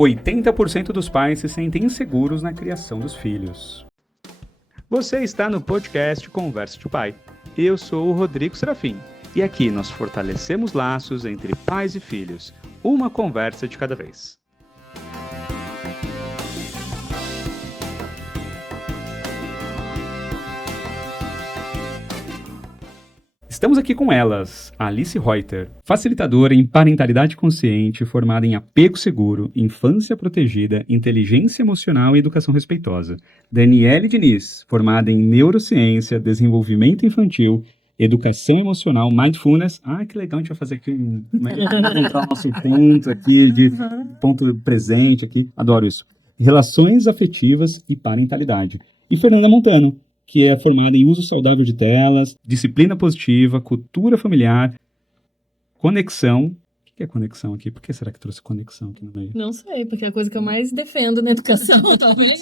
80% dos pais se sentem inseguros na criação dos filhos. Você está no podcast Conversa de Pai. Eu sou o Rodrigo Serafim e aqui nós fortalecemos laços entre pais e filhos, uma conversa de cada vez. Estamos aqui com elas, Alice Reuter, facilitadora em parentalidade consciente, formada em apego seguro, infância protegida, inteligência emocional e educação respeitosa. Daniele Diniz, formada em neurociência, desenvolvimento infantil, educação emocional, mindfulness. Ah, que legal, a gente vai fazer aqui encontrar o nosso ponto aqui, de ponto presente aqui. Adoro isso. Relações afetivas e parentalidade. E Fernanda Montano, que é formada em uso saudável de telas, disciplina positiva, cultura familiar, conexão. O que é conexão aqui? Por que será que trouxe conexão aqui no meio? Não sei, porque é a coisa que eu mais defendo na educação, talvez.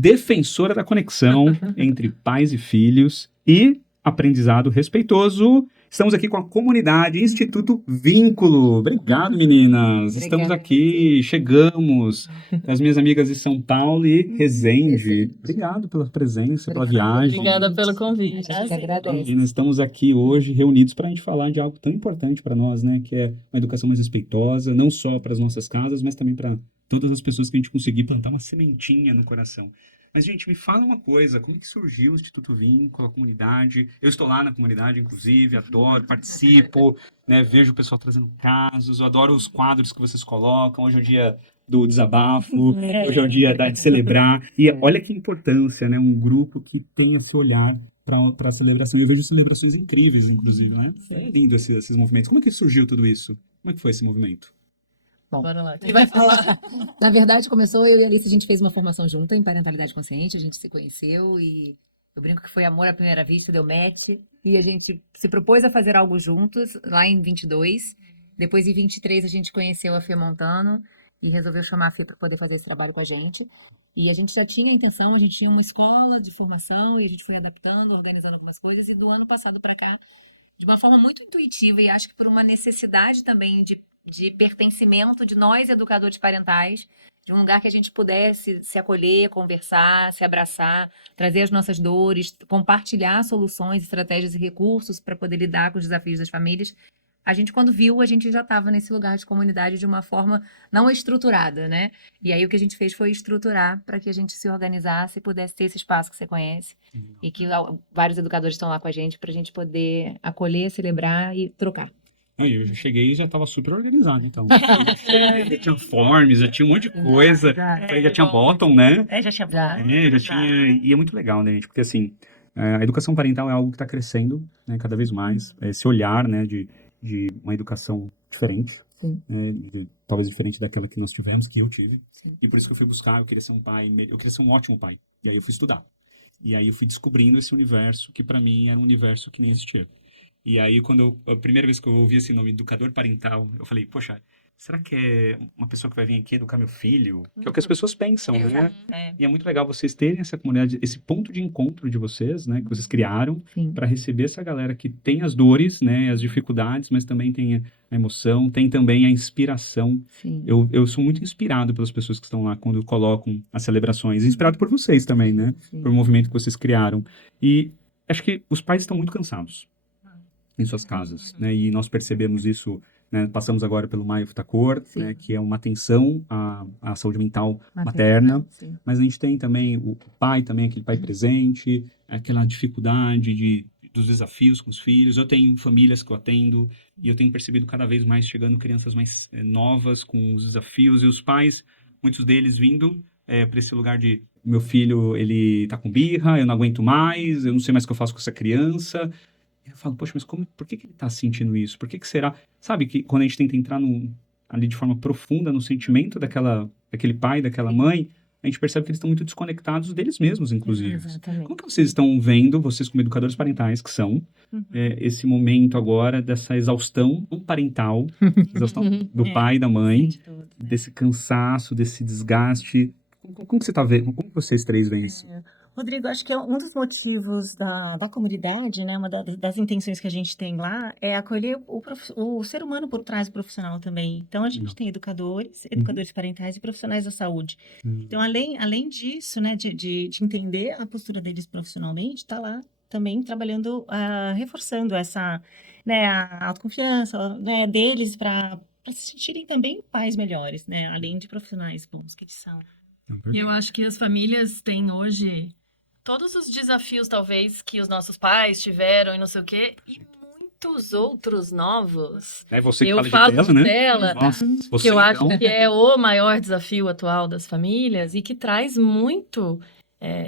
Defensora da conexão entre pais e filhos e aprendizado respeitoso. Estamos aqui com a comunidade Instituto Vínculo. Obrigado, meninas. Estamos aqui, chegamos. As minhas amigas de São Paulo e Resende. Obrigado pela presença, pela viagem. Obrigada pelo convite. A gente agradece. Nós estamos aqui hoje reunidos para a gente falar de algo tão importante para nós, né? Que é uma educação mais respeitosa, não só para as nossas casas, mas também para todas as pessoas que a gente conseguir plantar uma sementinha no coração. Mas, gente, me fala uma coisa, como é que surgiu o Instituto Vínculo, a comunidade? Eu estou lá na comunidade, inclusive, adoro, participo, né, vejo o pessoal trazendo casos, eu adoro os quadros que vocês colocam. Hoje é o dia do desabafo, hoje é o dia de celebrar. E olha que importância, né, um grupo que tem esse olhar para a celebração. Eu vejo celebrações incríveis, inclusive, né? É lindo esses movimentos. Como é que surgiu tudo isso? Como é que foi esse movimento? Bom, bora lá. Quem vai falar? Na verdade, começou eu e a Alice, a gente fez uma formação junta em parentalidade consciente, a gente se conheceu e eu brinco que foi amor à primeira vista, deu match, e a gente se propôs a fazer algo juntos lá em 22. Depois em 23 a gente conheceu a Fê Montano e resolveu chamar a Fê para poder fazer esse trabalho com a gente. E a gente já tinha a intenção, a gente tinha uma escola de formação e a gente foi adaptando, organizando algumas coisas, e do ano passado para cá, de uma forma muito intuitiva e acho que por uma necessidade também de pertencimento de nós, educadores parentais, de um lugar que a gente pudesse se acolher, conversar, se abraçar, trazer as nossas dores, compartilhar soluções, estratégias e recursos para poder lidar com os desafios das famílias. A gente, quando viu, a gente já estava nesse lugar de comunidade de uma forma não estruturada, né? E aí o que a gente fez foi estruturar para que a gente se organizasse e pudesse ter esse espaço que você conhece e que vários educadores estão lá com a gente para a gente poder acolher, celebrar e trocar. Eu já cheguei e já estava super organizado, então. Já tinha forms, já tinha um monte de coisa. Já tinha bottom, né? Já tinha Já tinha. E é muito legal, né, gente? Porque, assim, a educação parental é algo que está crescendo, né, cada vez mais. Esse olhar, né, de uma educação diferente. Né, talvez diferente daquela que nós tivemos, que eu tive. Sim. E por isso que eu fui buscar, eu queria ser um pai, eu queria ser um ótimo pai. E aí eu fui estudar. E aí eu fui descobrindo esse universo que, para mim, era um universo que nem existia. E aí, a primeira vez que eu ouvi esse nome, educador parental, eu falei, poxa, será que é uma pessoa que vai vir aqui educar meu filho? Que é o que as pessoas pensam, né? E é muito legal vocês terem essa comunidade, esse ponto de encontro de vocês, né? Que vocês criaram para receber essa galera que tem as dores, né? As dificuldades, mas também tem a emoção, tem também a inspiração. Sim. Eu sou muito inspirado pelas pessoas que estão lá quando colocam as celebrações. Inspirado por vocês também, né? Sim. Por o movimento que vocês criaram. E acho que os pais estão muito cansados em suas casas, né? E nós percebemos isso, né? Passamos agora pelo Maio Futacor, né? Que é uma atenção à saúde mental materna, mas a gente tem também o pai também, aquele pai presente, aquela dificuldade dos desafios com os filhos. Eu tenho famílias que eu atendo e eu tenho percebido cada vez mais chegando crianças mais novas com os desafios e os pais, muitos deles vindo para esse lugar de meu filho, ele tá com birra, eu não aguento mais, eu não sei mais o que eu faço com essa criança. Eu falo, poxa, mas por que ele está sentindo isso? Por que será? Sabe que quando a gente tenta entrar ali de forma profunda no sentimento daquele pai, daquela mãe, a gente percebe que eles estão muito desconectados deles mesmos, inclusive. Exatamente. Como que vocês estão vendo, vocês como educadores parentais que são, esse momento agora dessa exaustão parental, exaustão do pai e da mãe, desse cansaço, desse desgaste? Como que você está vendo? Como que vocês três veem isso? Rodrigo, acho que é um dos motivos da comunidade, né? Uma das intenções que a gente tem lá é acolher o ser humano por trás do profissional também. Então, a gente tem educadores parentais e profissionais da saúde. Então, além disso, né, de entender a postura deles profissionalmente, está lá também trabalhando, reforçando essa, né, a autoconfiança, né, deles para se sentirem também pais melhores, né? Além de profissionais bons que eles são. E eu acho que as famílias têm hoje todos os desafios, talvez, que os nossos pais tiveram e não sei o quê, e muitos outros novos. É você que Eu fala falo de tela, né? dela, Nossa, que você eu acho então... que é o maior desafio atual das famílias e que traz muito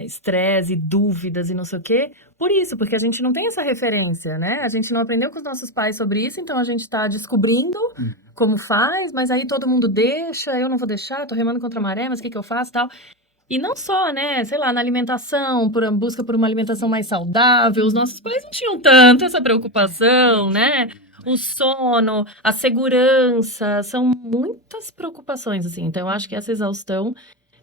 estresse e dúvidas e não sei o quê. Por isso, porque a gente não tem essa referência, né? A gente não aprendeu com os nossos pais sobre isso, então a gente está descobrindo como faz, mas aí todo mundo deixa, eu não vou deixar, tô remando contra a maré, mas o que que eu faço e tal. E não só, né, sei lá, na alimentação, por a busca por uma alimentação mais saudável, os nossos pais não tinham tanto essa preocupação, né? O sono, a segurança, são muitas preocupações, assim. Então, eu acho que essa exaustão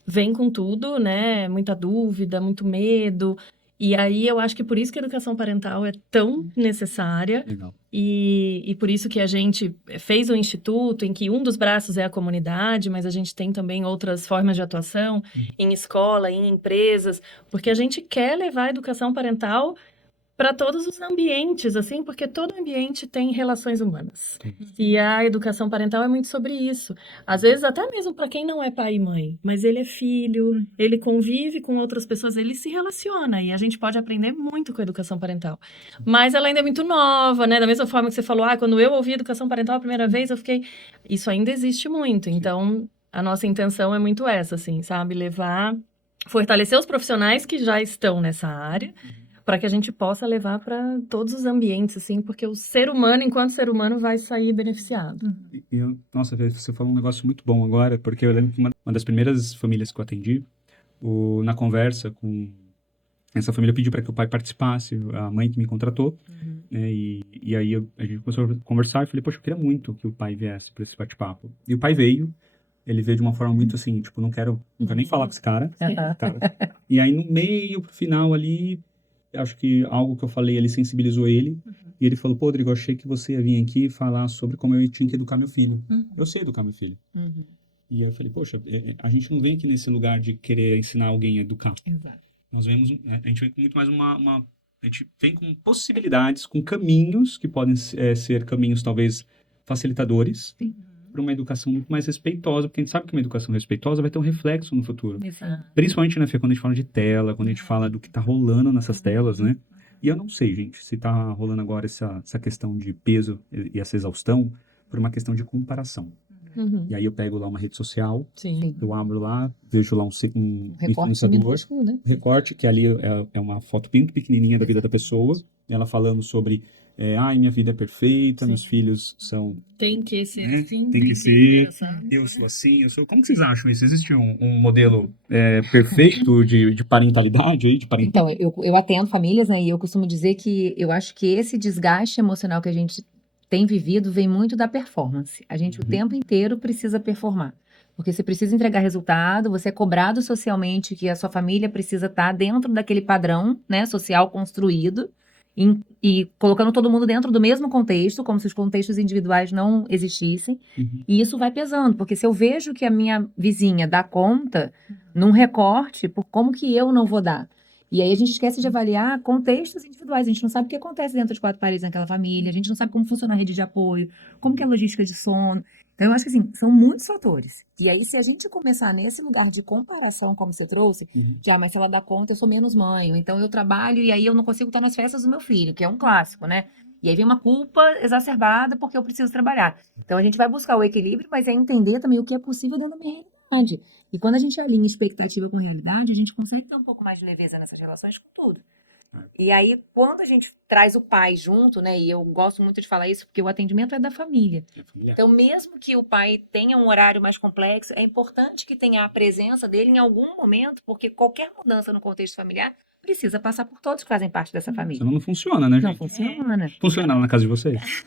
vem com tudo, né? Muita dúvida, muito medo. E aí eu acho que por isso que a educação parental é tão necessária. Legal. E por isso que a gente fez um instituto em que um dos braços é a comunidade, mas a gente tem também outras formas de atuação em escola, em empresas, porque a gente quer levar a educação parental para todos os ambientes, assim, porque todo ambiente tem relações humanas. E a educação parental é muito sobre isso. Às vezes, até mesmo para quem não é pai e mãe, mas ele é filho, ele convive com outras pessoas, ele se relaciona e a gente pode aprender muito com a educação parental. Mas ela ainda é muito nova, né? Da mesma forma que você falou, quando eu ouvi educação parental a primeira vez, eu fiquei... Isso ainda existe muito, então a nossa intenção é muito essa, assim, sabe? Fortalecer os profissionais que já estão nessa área, para que a gente possa levar para todos os ambientes, assim, porque o ser humano, enquanto ser humano, vai sair beneficiado. Nossa, você falou um negócio muito bom agora, porque eu lembro que uma das primeiras famílias que eu atendi, na conversa com essa família pediu para que o pai participasse, a mãe que me contratou, né, e aí a gente começou a conversar e falei, poxa, eu queria muito que o pai viesse para esse bate-papo. E o pai veio, ele veio de uma forma muito assim, tipo, não quero nem falar com esse cara. E aí no meio, pro final ali, acho que algo que eu falei ali sensibilizou ele. E ele falou, pô, Rodrigo, eu achei que você ia vir aqui falar sobre como eu tinha que educar meu filho. Eu sei educar meu filho. E aí eu falei, poxa, a gente não vem aqui nesse lugar de querer ensinar alguém a educar. Exato. Nós vemos, a gente vem com muito mais a gente vem com possibilidades, com caminhos que podem ser caminhos talvez facilitadores para uma educação muito mais respeitosa, porque a gente sabe que uma educação respeitosa vai ter um reflexo no futuro. Principalmente, né, Fê, quando a gente fala de tela, quando a gente fala do que está rolando nessas telas, né? E eu não sei, gente, se está rolando agora essa questão de peso e essa exaustão por uma questão de comparação. E aí eu pego lá uma rede social, eu abro lá, vejo lá um influenciador, recorte, que ali é uma foto bem pequenininha da vida da pessoa, ela falando sobre, minha vida é perfeita, meus filhos são... Tem que ser assim. Tem que ser, eu sou assim, eu sou... Como que vocês acham isso? Existe um modelo perfeito de parentalidade aí? Então, eu atendo famílias, né, e eu costumo dizer que eu acho que esse desgaste emocional que a gente tem vivido vem muito da performance. A gente o tempo inteiro precisa performar. Porque você precisa entregar resultado, você é cobrado socialmente que a sua família precisa estar dentro daquele padrão, né, social construído e colocando todo mundo dentro do mesmo contexto, como se os contextos individuais não existissem. E isso vai pesando, porque se eu vejo que a minha vizinha dá conta num recorte, por como que eu não vou dar? E aí a gente esquece de avaliar contextos individuais. A gente não sabe o que acontece dentro de 4 paredes naquela família. A gente não sabe como funciona a rede de apoio, como que é a logística de sono. Então, eu acho que, assim, são muitos fatores. E aí, se a gente começar nesse lugar de comparação, como você trouxe, mas se ela dá conta, eu sou menos mãe. Ou então, eu trabalho e aí eu não consigo estar nas festas do meu filho, que é um clássico, né? E aí vem uma culpa exacerbada porque eu preciso trabalhar. Então, a gente vai buscar o equilíbrio, mas é entender também o que é possível dentro da minha realidade. E quando a gente alinha expectativa com realidade, a gente consegue ter um pouco mais de leveza nessas relações com tudo. E aí, quando a gente traz o pai junto, né? E eu gosto muito de falar isso, porque o atendimento é da família. Então, mesmo que o pai tenha um horário mais complexo, é importante que tenha a presença dele em algum momento, porque qualquer mudança no contexto familiar precisa passar por todos que fazem parte dessa família. Senão não funciona, né, Não gente? funciona. Funciona lá na casa de vocês?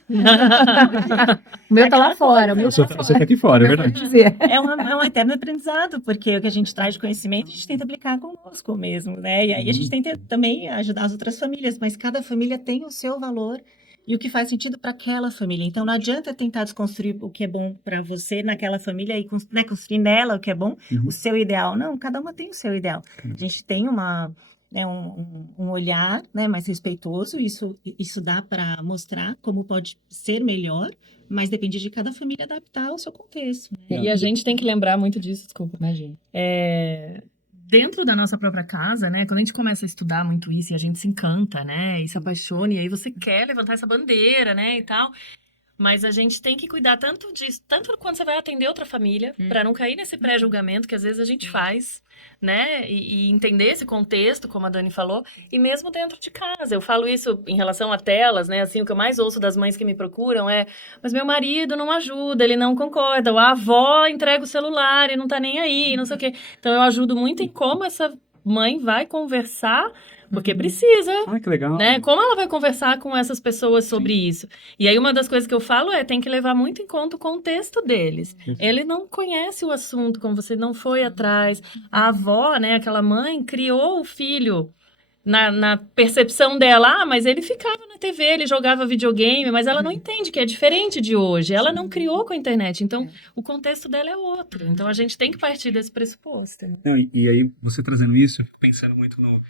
O meu tá lá fora, o meu Você tá aqui fora, é verdade. dizer. É um eterno aprendizado, porque o que a gente traz de conhecimento, a gente tenta aplicar conosco mesmo, né? E aí a gente tenta também ajudar as outras famílias, mas cada família tem o seu valor e o que faz sentido para aquela família. Então não adianta tentar desconstruir o que é bom para você naquela família e né, construir nela o que é bom, o seu ideal. Não, cada uma tem o seu ideal. A gente tem um olhar, né, mais respeitoso, isso dá para mostrar como pode ser melhor, mas depende de cada família adaptar ao seu contexto. Né? E a gente tem que lembrar muito disso, desculpa. Imagina. Dentro da nossa própria casa, né? Quando a gente começa a estudar muito isso e a gente se encanta, né? E se apaixona, e aí você quer levantar essa bandeira, né? E tal. Mas a gente tem que cuidar tanto disso, tanto quando você vai atender outra família, para não cair nesse pré-julgamento que às vezes a gente faz, né? E entender esse contexto, como a Dani falou, e mesmo dentro de casa. Eu falo isso em relação a telas, né? Assim, o que eu mais ouço das mães que me procuram é: mas meu marido não ajuda, ele não concorda, ou a avó entrega o celular e não tá nem aí, não sei o quê. Então eu ajudo muito em como essa mãe vai conversar. Porque precisa, Ah, que legal. né? Como ela vai conversar com essas pessoas sobre isso? E aí uma das coisas que eu falo tem que levar muito em conta o contexto deles. Ele não conhece o assunto, como você não foi atrás. A avó, né, aquela mãe, criou o filho na percepção dela. Ah, mas ele ficava na TV, ele jogava videogame, mas ela não entende que é diferente de hoje. Ela não criou com a internet, então o contexto dela é outro. Então a gente tem que partir desse pressuposto. Né? Não, e aí, você trazendo isso, eu fico pensando muito no...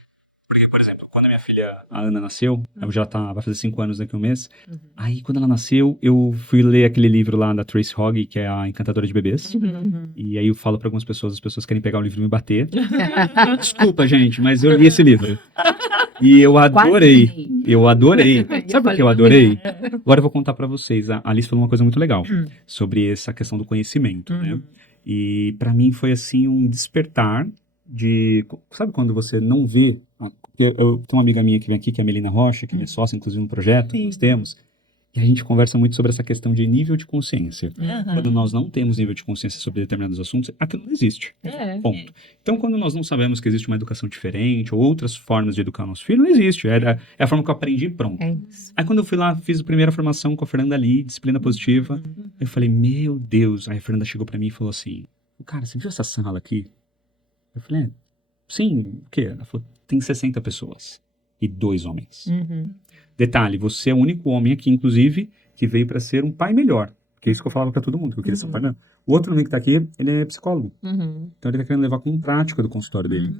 Porque, por exemplo, quando a minha filha, a Ana, nasceu, ela já vai fazer 5 anos daqui a um mês, aí quando ela nasceu, eu fui ler aquele livro lá da Tracy Hogg, que é a Encantadora de Bebês, e aí eu falo pra algumas pessoas, as pessoas querem pegar o livro e me bater. Desculpa, gente, mas eu li esse livro. E eu adorei. Eu adorei. Sabe por que eu adorei? Agora eu vou contar pra vocês. A Alice falou uma coisa muito legal sobre essa questão do conhecimento, né? E pra mim foi assim um despertar de... Sabe quando você não vê... Eu tenho uma amiga minha que vem aqui, que é a Melina Rocha, que é minha sócia, inclusive, no projeto que nós temos. E a gente conversa muito sobre essa questão de nível de consciência. Quando nós não temos nível de consciência sobre determinados assuntos, aquilo não existe. Ponto. Então, quando nós não sabemos que existe uma educação diferente ou outras formas de educar o nosso filho, não existe. É a forma que eu aprendi e pronto. Aí, quando eu fui lá, fiz a primeira formação com a Fernanda ali, disciplina positiva, eu falei, meu Deus. Aí a Fernanda chegou pra mim e falou assim, cara, você viu essa sala aqui? Eu falei, sim, o quê? Ela falou, tem 60 pessoas e 2 homens. Detalhe, você é o único homem aqui, inclusive, que veio para ser um pai melhor. Que é isso que eu falava para todo mundo, que eu queria ser um pai melhor. O outro homem que tá aqui, ele é psicólogo. Então ele tá querendo levar como prática do consultório dele.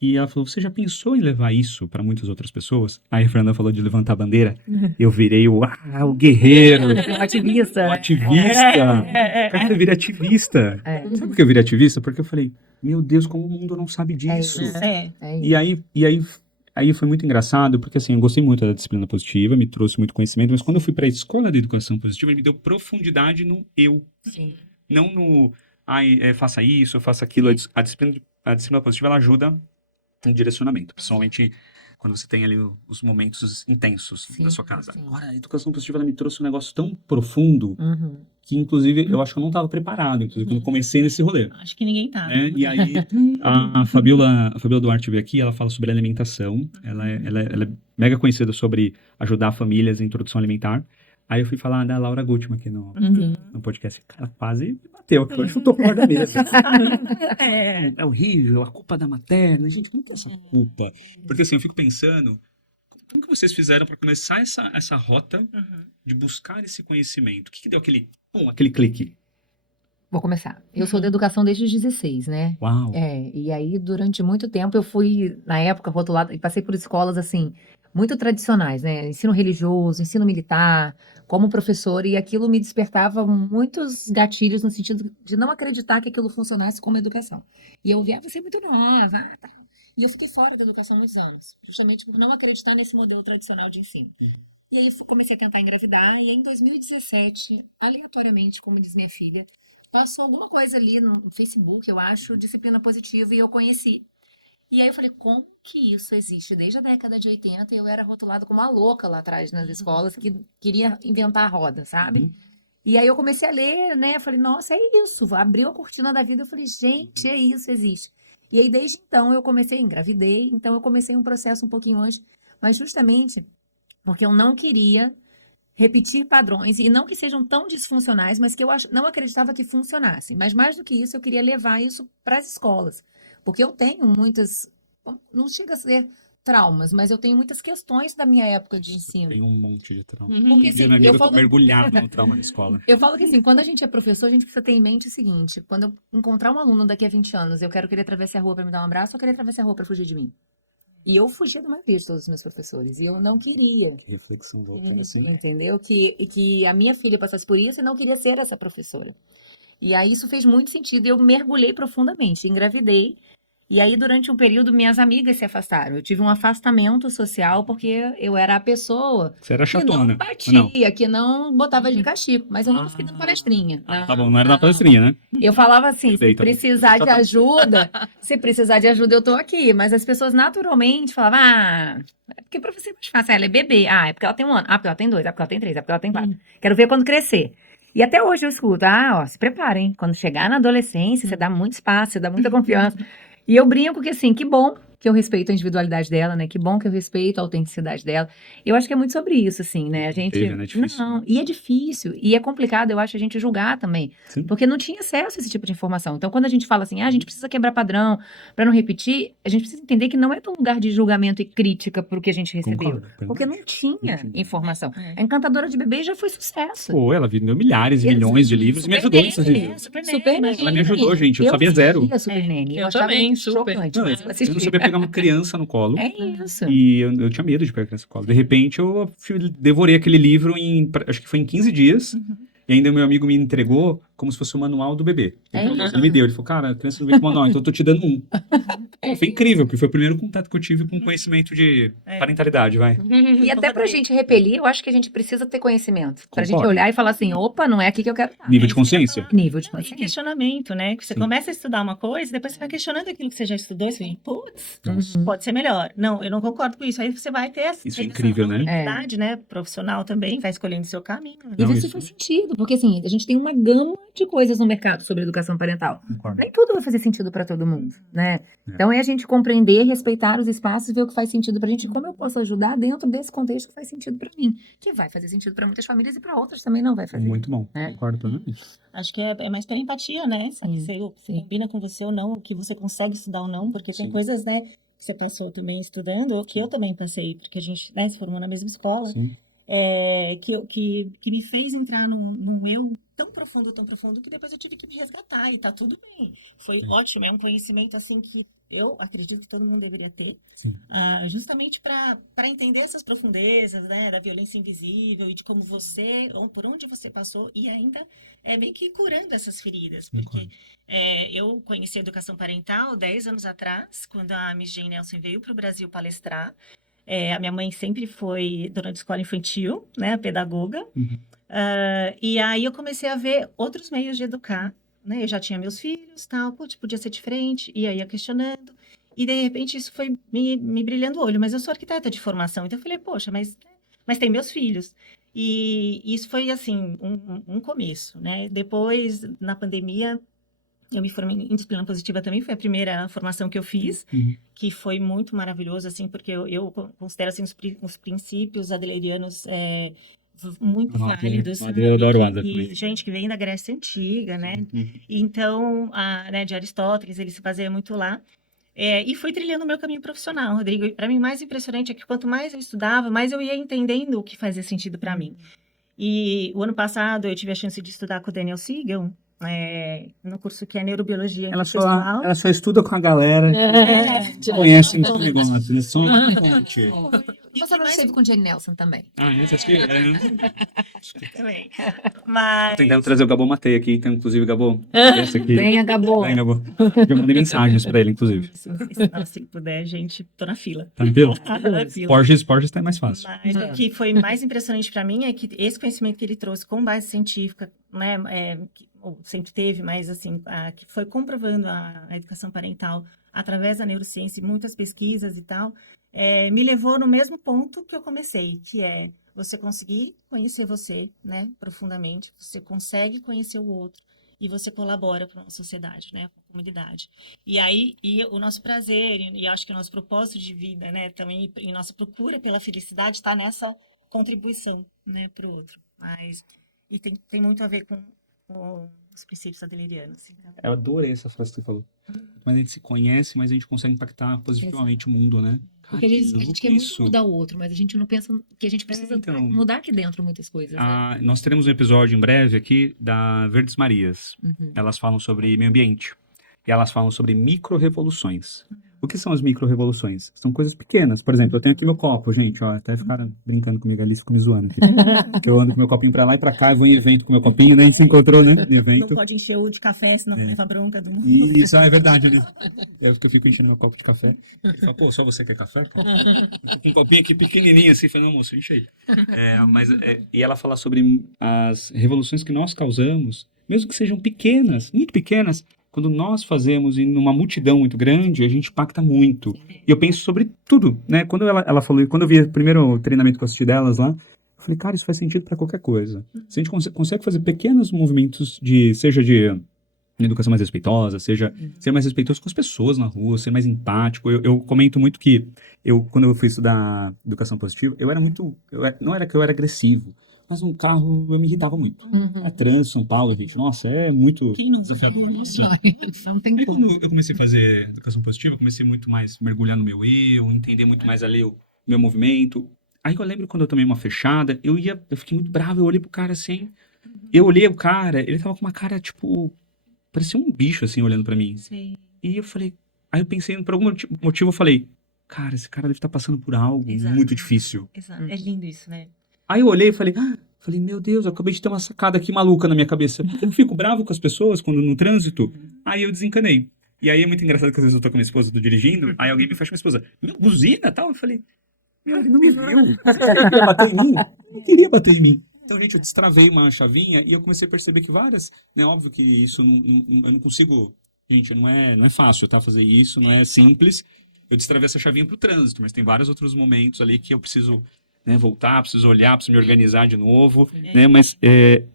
E ela falou, você já pensou em levar isso para muitas outras pessoas? Aí a Fernanda falou de levantar a bandeira. Eu virei o guerreiro. O ativista. O ativista. Cara, eu virei ativista. Sabe por que eu virei ativista? Porque eu falei, meu Deus, como o mundo não sabe disso. E aí foi muito engraçado, porque assim, eu gostei muito da disciplina positiva, me trouxe muito conhecimento, mas quando eu fui para a escola de educação positiva, ele me deu profundidade no eu. Não no, faça isso, faça aquilo. A disciplina positiva, ela ajuda no direcionamento, principalmente quando você tem ali os momentos intensos da sua casa. Agora, a educação positiva, ela me trouxe um negócio tão profundo que, inclusive, eu acho que eu não estava preparado, inclusive, quando comecei nesse rolê. Acho que ninguém tá. E aí, a Fabiola Duarte veio aqui, ela fala sobre alimentação, ela é mega conhecida sobre ajudar famílias em introdução alimentar. Aí eu fui falar da Laura Gutman aqui no podcast. Cara, quase me bateu, porque eu chutou fora da mesa. É horrível, a culpa da materna. Gente, não tem essa culpa. Porque assim, eu fico pensando, como que vocês fizeram para começar essa rota de buscar esse conhecimento? O que deu aquele clique? Vou começar. Eu sou da educação desde os 16, né? Uau! E aí, durante muito tempo, eu fui, na época, rotulada, e passei por escolas, assim, muito tradicionais, né? Ensino religioso, ensino militar, como professora, e aquilo me despertava muitos gatilhos no sentido de não acreditar que aquilo funcionasse como educação. E eu ouvia, você é muito nova, tá. E eu fiquei fora da educação há muitos anos, justamente por não acreditar nesse modelo tradicional de ensino. E aí eu comecei a tentar engravidar, e aí em 2017, aleatoriamente, como diz minha filha, passou alguma coisa ali no Facebook, eu acho, disciplina positiva, e eu conheci. E aí eu falei, como que isso existe? Desde a década de 80, eu era rotulada como uma louca lá atrás nas escolas, que queria inventar a roda, sabe? E aí eu comecei a ler, né? Eu falei, nossa, é isso. Abriu a cortina da vida, eu falei, gente, é isso, existe. E aí, desde então, eu engravidei, então eu comecei um processo um pouquinho antes, mas justamente porque eu não queria repetir padrões, e não que sejam tão disfuncionais, mas que não acreditava que funcionassem. Mas mais do que isso, eu queria levar isso para as escolas, porque eu tenho muitas, não chega a ser traumas, mas eu tenho muitas questões da minha época de ensino. Tem um monte de trauma. Porque assim, Eu tô mergulhado no trauma da escola. eu falo que assim, quando a gente é professor, a gente precisa ter em mente o seguinte: quando eu encontrar um aluno daqui a 20 anos, eu quero que ele atravesse a rua para me dar um abraço ou quero atravessar a rua para fugir de mim? E eu fugia da maioria de todos os meus professores, e eu não queria. Que reflexão voltando assim. Entendeu? Que a minha filha passasse por isso e não queria ser essa professora. E aí isso fez muito sentido e eu mergulhei profundamente, engravidei. E aí, durante um período, minhas amigas se afastaram. Eu tive um afastamento social porque eu era a pessoa Você era que não chatona. batia, que não botava de castigo. Mas eu não fiquei dando palestrinha. Tá bom, não era da palestrinha, né? Eu falava assim, se Perfeito. precisar de ajuda, eu tô aqui. Mas as pessoas naturalmente falavam, é porque professora é mais fácil, ela é bebê. É porque ela tem 1 ano. Porque ela tem 2, porque ela tem 3, porque ela tem 4. Quero ver quando crescer. E até hoje eu escuto, se preparem, quando chegar na adolescência, você dá muito espaço, você dá muita confiança. E eu brinco que, assim, que bom que eu respeito a individualidade dela, né? Que bom que eu respeito a autenticidade dela. Eu acho que é muito sobre isso, assim, né? A gente... Né? É difícil. Não, e é difícil. E é complicado, eu acho, a gente julgar também. Sim. Porque não tinha acesso a esse tipo de informação. Então, quando a gente fala assim, a gente precisa quebrar padrão para não repetir, a gente precisa entender que não é de um lugar de julgamento e crítica pro que a gente recebeu. Concordo. Porque não tinha informação. É. A Encantadora de Bebê já foi sucesso. Pô, ela vendeu milhares e milhões de livros e me ajudou nesses livros. Super Nene. Ela me ajudou, gente. Eu sabia zero. assistia Super Nene. Eu achava também, super. chocante, Não, mas eu não assistia. sabia pegar uma criança no colo. É isso. E eu tinha medo de pegar criança no colo. De repente, eu devorei aquele livro acho que foi em 15 dias. E ainda meu amigo me entregou como se fosse o manual do bebê. Ele me deu. Ele falou, cara, a criança não vem com manual, então eu tô te dando um. Pô, foi incrível, porque foi o primeiro contato que eu tive com conhecimento de parentalidade, vai. E até pra gente repelir, eu acho que a gente precisa ter conhecimento. Pra gente Concordo. olhar e falar assim, opa, não é aqui que eu quero estar. Nível de consciência. Nível de E consciência. questionamento, né? Que você Sim. começa a estudar uma coisa, depois você vai questionando aquilo que você já estudou e você fala, putz, Nossa. pode ser melhor. Não, eu não concordo com isso. Aí você vai ter essa Isso é incrível, né? habilidade, né? Profissional também, vai escolhendo o seu caminho. Né? E Não, ver isso- se faz sentido, porque assim, a gente tem uma gama de coisas no mercado sobre educação parental. Concordo. Nem tudo vai fazer sentido para todo mundo, né? É. Então é a gente compreender, respeitar os espaços, ver o que faz sentido pra gente e como eu posso ajudar dentro desse contexto que faz sentido pra mim. Que vai fazer sentido pra muitas famílias e pra outras também não vai fazer. Muito bom. É. Concordo plenamente. Acho que é mais pela empatia, né? Se Sim. combina com você ou não, o que você consegue estudar ou não, porque tem Sim. coisas, né, que você passou também estudando, ou que eu também passei, porque a gente, né, se formou na mesma escola, Sim. que me fez entrar num eu tão profundo, que depois eu tive que me resgatar, e tá tudo bem. Foi Sim. ótimo, é um conhecimento, assim, que eu acredito que todo mundo deveria ter, Sim. justamente para entender essas profundezas, né, da violência invisível e de como você, ou por onde você passou, e ainda meio que curando essas feridas, porque eu conheci a educação parental 10 anos atrás, quando a Miss Jane Nelson veio para o Brasil palestrar. A minha mãe sempre foi dona de escola infantil, né, a pedagoga. Uhum. E aí eu comecei a ver outros meios de educar, né? Eu já tinha meus filhos, tal, putz, podia ser diferente, e aí ia questionando. E de repente isso foi me brilhando o olho, mas eu sou arquiteta de formação, então eu falei, poxa, mas tem meus filhos. E isso foi, assim, um começo, né? Depois, na pandemia, eu me formei em disciplina positiva também, foi a primeira formação que eu fiz, Uhum. que foi muito maravilhoso, assim, porque eu considero, assim, os princípios adlerianos muito válidos. Eu adoro o Adler E, também. gente, que vem da Grécia Antiga, né? Uhum. Então, né, de Aristóteles, ele se baseia muito lá. E fui trilhando o meu caminho profissional, Rodrigo. E para mim, mais impressionante é que quanto mais eu estudava, mais eu ia entendendo o que fazia sentido para mim. E o ano passado eu tive a chance de estudar com o Daniel Siegel, no curso que é Neurobiologia Ela Interpessoal. só estuda com a galera que conhece esse negócio. Eles são E você não esteve com Jane Nelson também? essas que... Também. Mas... Tô tentando trazer o Gabo Matei aqui, então, inclusive, Gabo. Esse aqui. Bem, acabou. Vem, Gabo. Já mandei mensagens pra ele, inclusive. Se puder, gente, tô na fila. Tá na fila? Tô na fila. Porges tá mais fácil. Mas o que foi mais impressionante para mim é que esse conhecimento que ele trouxe com base científica, né, sempre teve, mas assim, que foi comprovando a educação parental através da neurociência e muitas pesquisas e tal, me levou no mesmo ponto que eu comecei, que é você conseguir conhecer você, né, profundamente, você consegue conhecer o outro e você colabora para uma sociedade, né, para a comunidade. E aí, o nosso prazer, e acho que o nosso propósito de vida, né, também, e nossa procura pela felicidade está nessa contribuição, né, para o outro. Mas, e tem muito a ver com os princípios adlerianos. Então. Eu adorei essa frase que você falou. Mas a gente se conhece, mas a gente consegue impactar positivamente o mundo, né? Porque a gente louco quer muito isso. mudar o outro, mas a gente não pensa que a gente precisa então. mudar aqui dentro muitas coisas, né? Nós teremos um episódio em breve aqui da Verdes Marias. Uhum. Elas falam sobre meio ambiente. E elas falam sobre micro-revoluções. O que são as micro-revoluções? São coisas pequenas. Por exemplo, eu tenho aqui meu copo, gente. Ó, até ficaram brincando comigo ali, ficam me zoando aqui. Porque eu ando com meu copinho pra lá e pra cá, eu vou em evento com meu copinho, né? A gente se encontrou, né? Em evento. Não pode encher o de café, senão leva bronca do mundo. Isso, é verdade. Né? É porque eu fico enchendo meu copo de café. Ele fala, pô, só você quer café? Cara? Eu tô com um copinho aqui pequenininho assim, falando, não, moço, enche aí. E ela fala sobre as revoluções que nós causamos, mesmo que sejam pequenas, muito pequenas, quando nós fazemos em uma multidão muito grande, a gente impacta muito. E eu penso sobre tudo, né? Quando ela falou, quando eu vi o primeiro treinamento que eu assisti delas lá, eu falei, cara, isso faz sentido para qualquer coisa. Se a gente consegue fazer pequenos movimentos seja de educação mais respeitosa, seja ser mais respeitoso com as pessoas na rua, ser mais empático. Eu comento muito que quando eu fui estudar educação positiva, não era que eu era agressivo, mas um carro eu me irritava muito. É trânsito, São Paulo, gente. Nossa, é muito desafiador. Nossa. Não tem como. Quando eu comecei a fazer educação positiva, eu comecei muito mais mergulhar no meu eu, entender muito mais ali o meu movimento. Aí eu lembro quando eu tomei uma fechada, eu fiquei muito bravo, eu olhei pro cara assim, eu olhei o cara, ele tava com uma cara, tipo, parecia um bicho, assim, olhando pra mim. Sim. E eu falei, aí eu pensei, por algum motivo, eu falei, cara, esse cara deve estar passando por algo muito difícil. Exato. É lindo isso, né? Aí eu olhei e falei, meu Deus, eu acabei de ter uma sacada aqui maluca na minha cabeça. Por que eu fico bravo com as pessoas quando no trânsito? Aí eu desencanei. E aí é muito engraçado que às vezes eu tô com a minha esposa, tô dirigindo, aí alguém me fecha minha esposa, buzina e tal. Eu falei, ele não me viu. Você queria bater em mim? Não queria bater em mim. Então, gente, eu destravei uma chavinha e eu comecei a perceber que várias, né, óbvio que isso eu não consigo, gente, não é fácil, tá, fazer isso, não é simples. Eu destravei essa chavinha pro trânsito, mas tem vários outros momentos ali que eu preciso, né, voltar, preciso olhar, preciso me organizar de novo, né, mas